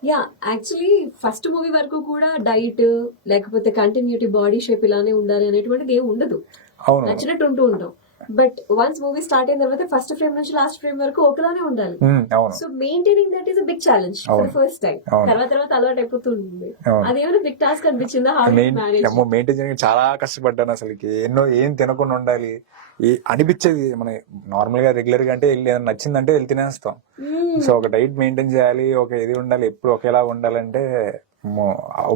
యా యాక్చువల్లీ ఫస్ట్ మూవీ వరకు కూడా డైట్ లేకపోతే కంటిన్యూటీ బాడీ షేప్ ఇలానే ఉండాలి అనేటువంటిది ఏం ఉండదు. అవును, నచ్చినట్టు ఉంటూ ఉంటాం. బట్ వన్స్ మూవీ స్టార్ట్ అయిన తర్వాత ఫస్ట్ ఫ్రేమ్ నుంచి లాస్ట్ ఫ్రేమ్ వరకు ఒకలానే ఉండాలి. అవును. So maintaining that is a big challenge for first time. తర్వాత అలవాటు అయిపోతుంది. అదేమైనా బిగ్ టాస్క్ అనిపించిందా? మెయింటైన్ చేయడానికి చాలా కష్టపడ్డాను. అసలుకి ఏం తినకుండా ఉండాలి అనిపించేది. మన నార్మల్ గా రెగ్యులర్ గా అంటే ఏదైనా నచ్చిందంటే వెళ్ళి తినేస్తాం. సో ఒక డైట్ మెయింటైన్ చేయాలి, ఒక ఇది ఉండాలి, ఎప్పుడు ఒకేలా ఉండాలంటే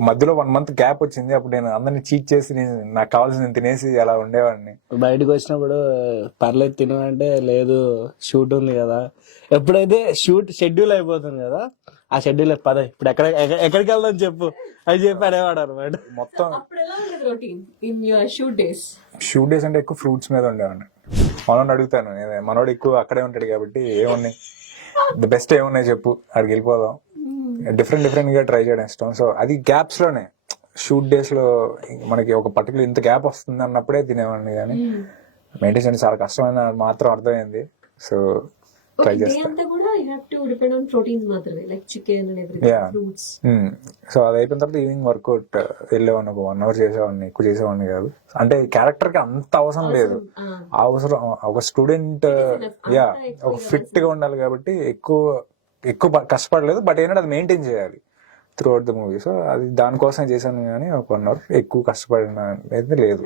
మధ్యలో 1 month గ్యాప్ వచ్చింది. అప్పుడు నేను అందరిని చీట్ చేసి నాకు కావాల్సింది తినేసి అలా ఉండేవాడిని. బయటకు వచ్చినప్పుడు పర్లేదు తిను అంటే లేదు షూట్ ఉంది కదా. ఎప్పుడైతే షూట్ షెడ్యూల్ అయిపోతుంది కదా, ఆ షెడ్యూల్ పద ఇప్పుడు ఎక్కడికి వెళ్దాం చెప్పు అని చెప్పి అనేవాడు అనమాట. మొత్తం షూట్ డేస్ అంటే ఎక్కువ ఫ్రూట్స్ మీద ఉండేవాడిని. మనోడు అడుగుతాను, మనోడు ఎక్కువ అక్కడే ఉంటాడు కాబట్టి ఏమున్నాయి ది బెస్ట్ ఏమున్నాయి చెప్పు, అక్కడికి వెళ్ళిపోదాం. డిఫరెంట్ గా ట్రై చేయడం ఇష్టం. సో అది గ్యాప్స్ లోనే షూట్ డేస్ లో మనకి ఒక పర్టికులర్ ఇంత గ్యాప్ వస్తుంది అన్నప్పుడే తినేవాడిని. కానీ మెయింటైన్ చేయడం చాలా కష్టమైన మాత్రం అర్థమైంది. సో ట్రై చేస్తాను. సో అది అయిపోయిన తర్వాత ఈవినింగ్ వర్కౌట్ వెళ్ళేవాడిని. ఒక 1 hour చేసేవాడిని, ఎక్కువ చేసేవాడిని కాదు. అంటే క్యారెక్టర్ కి అంత అవసరం లేదు. అవసరం ఒక స్టూడెంట్ ఒక ఫిట్ గా ఉండాలి కాబట్టి ఎక్కువ కష్టపడలేదు. బట్ ఏంటంటే అది మెయింటైన్ చేయాలి through out the movie. So అది దానికోసం చేశాను కానీ ఒక 1 hour ఎక్కువ కష్టపడిన అయితే లేదు.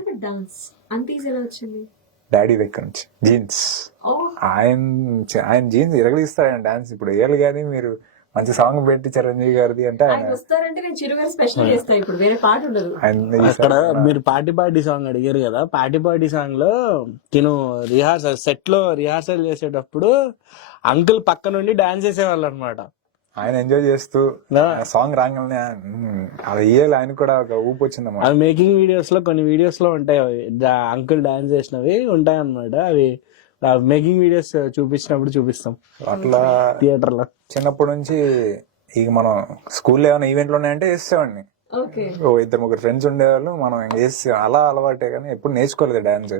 డాడీ దగ్గర నుంచి జీన్స్, ఆయన జీన్స్ ఇరగలిస్తాడు ఆయన డాన్స్. ఇప్పుడు వేయాలి కానీ మీరు మంచి సాంగ్ పెట్టి చిరంజీవి గారిది అంటే అక్కడ మీరు పార్టీ సాంగ్ అడిగారు కదా. పార్టీ సాంగ్ లో తిను రిహార్సల్ చేసేటప్పుడు అంకుల్ పక్క నుండి డాన్స్ చేసేవాళ్ళు అనమాట. ఆయన ఎంజాయ్ చేస్తూ సాంగ్ రాగానే అది వేయాలి. ఆయన కూడా ఒక ఊపు వచ్చిందన్నమాట. అవి మేకింగ్ వీడియోస్ లో కొన్ని వీడియోస్ లో ఉంటాయి, అంకుల్ డాన్స్ చేసినవి ఉంటాయి అనమాట. అవి మేకింగ్ వీడియోస్ చూపిస్తాం అట్లా థియేటర్ లో. చిన్నప్పటి నుంచి ఇక మనం స్కూల్లో ఏమైనా ఈవెంట్లు ఉన్నాయంటే వేసేవాడిని. 2-3 ఫ్రెండ్స్ ఉండేవాళ్ళు, మనం వేసి అలా అలవాటే కానీ ఎప్పుడు నేర్చుకోలేదు డాన్స్.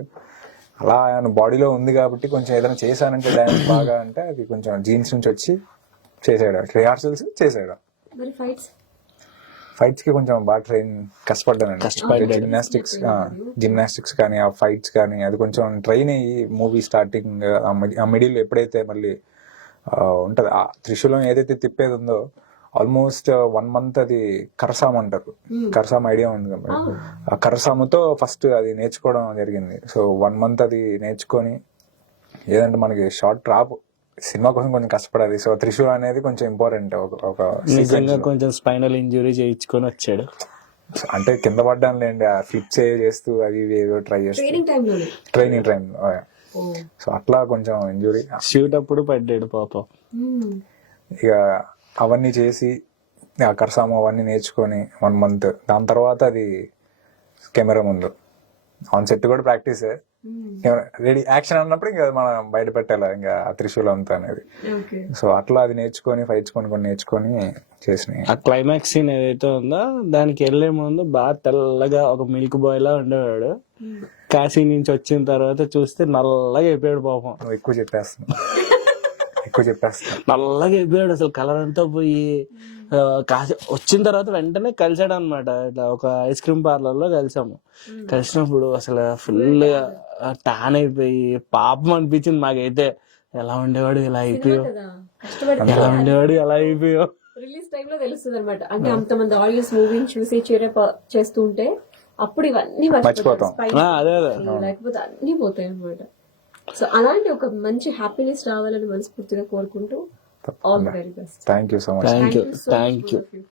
అలా ఆయన బాడీలో ఉంది కాబట్టి కొంచెం ఏదైనా చేశానంటే డాన్స్ బాగా అంటే అది కొంచెం జీన్స్ నుంచి వచ్చి చేసాడు. రిహార్సల్స్ చేసాడు. ఫైట్స్ కి కొంచెం బాగా కష్టపడ్డానండి. జిమ్నాస్టిక్స్ కానీ ఆ ఫైట్స్ కానీ అది కొంచెం ట్రైన్ అయ్యి మూవీ స్టార్టింగ్ ఆ మిడిల్ ఎప్పుడైతే మళ్ళీ ఉంటది ఆ త్రిశూలం ఏదైతే తిప్పేది ఉందో ఆల్మోస్ట్ 1 month అది కరసాం అంటారు. కరసాం ఐడియా ఉంది కదా. ఆ కరసాముతో ఫస్ట్ అది నేర్చుకోవడం జరిగింది. సో 1 month అది నేర్చుకొని ఏదంటే మనకి షార్ట్ ట్రాప్ సినిమా కోసం కొంచెం కష్టపడాలి. సో త్రిశూల్ అనేది కొంచెం ఇంపార్టెంట్. ఒక కొంచెం స్పైనల్ ఇంజురీ చేయించుకొని వచ్చాడు. అంటే కింద పడ్డాను లేండి, ఆ ఫ్లిప్స్ చేస్తూ అది ఇవి ఏదో ట్రై చేస్తూ ట్రైనింగ్ టైంలోనే. ట్రైనింగ్ టైంలో. సో అట్లా కొంచెం ఇంజురీ. షూట్ అప్పుడు పడ్డాడు పాపం. ఇక అవన్నీ చేసి కర్సాము అవన్నీ నేర్చుకొని 1 month, దాని తర్వాత అది కెమెరా ముందు ఆన్ సెట్ కూడా ప్రాక్టీసే. రెడీ యాక్షన్ అన్నప్పుడు ఇంకా మనం బయట పెట్టాలి ఇంకా ఆ త్రిశూలం అంతా అనేది. సో అట్లా అది నేర్చుకొని ఫైట్స్ కొన్ని నేర్చుకొని చేసినాయి. ఆ క్లైమాక్స్ సీన్ ఏదైతే ఉందో దానికి వెళ్లే ముందు బాగా తెల్లగా ఒక మిల్క్ బాయ్ లా ఉండేవాడు. కాశీ నుంచి వచ్చిన తర్వాత చూస్తే నల్లగా అయిపోయాడు పాపం. నువ్వు ఎక్కువ చెప్పేస్తున్నావు. నల్లగా అయిపోయాడు అసలు, కలర్ అంతా పోయి. కాశీ వచ్చిన తర్వాత వెంటనే కలిసాడు అనమాట. ఇట్లా ఒక ఐస్ క్రీమ్ పార్లర్ లో కలిసాము. కలిసినప్పుడు అసలు ఫుల్ టాన్ అయిపోయి పాపం అనిపించింది మాకైతే. ఎలా ఉండేవాడు ఇలా అయిపోయావు, ఎలా ఉండేవాడు ఎలా అయిపోయావు. రిలీజ్ టైంలో తెలుస్తుంది అనమాట. అంటే అంతమంది ఆడియన్స్ మూవీని చూసి చేస్తూ ఉంటే అప్పుడు ఇవన్నీ మర్చిపోతాం. అదే లేకపోతే అన్ని పోతాయి అనమాట. సో అలాంటి ఒక మంచి హ్యాపీనెస్ రావాలని మనస్ఫూర్తిగా కోరుకుంటూ all the very best. Thank you so much. Thank you.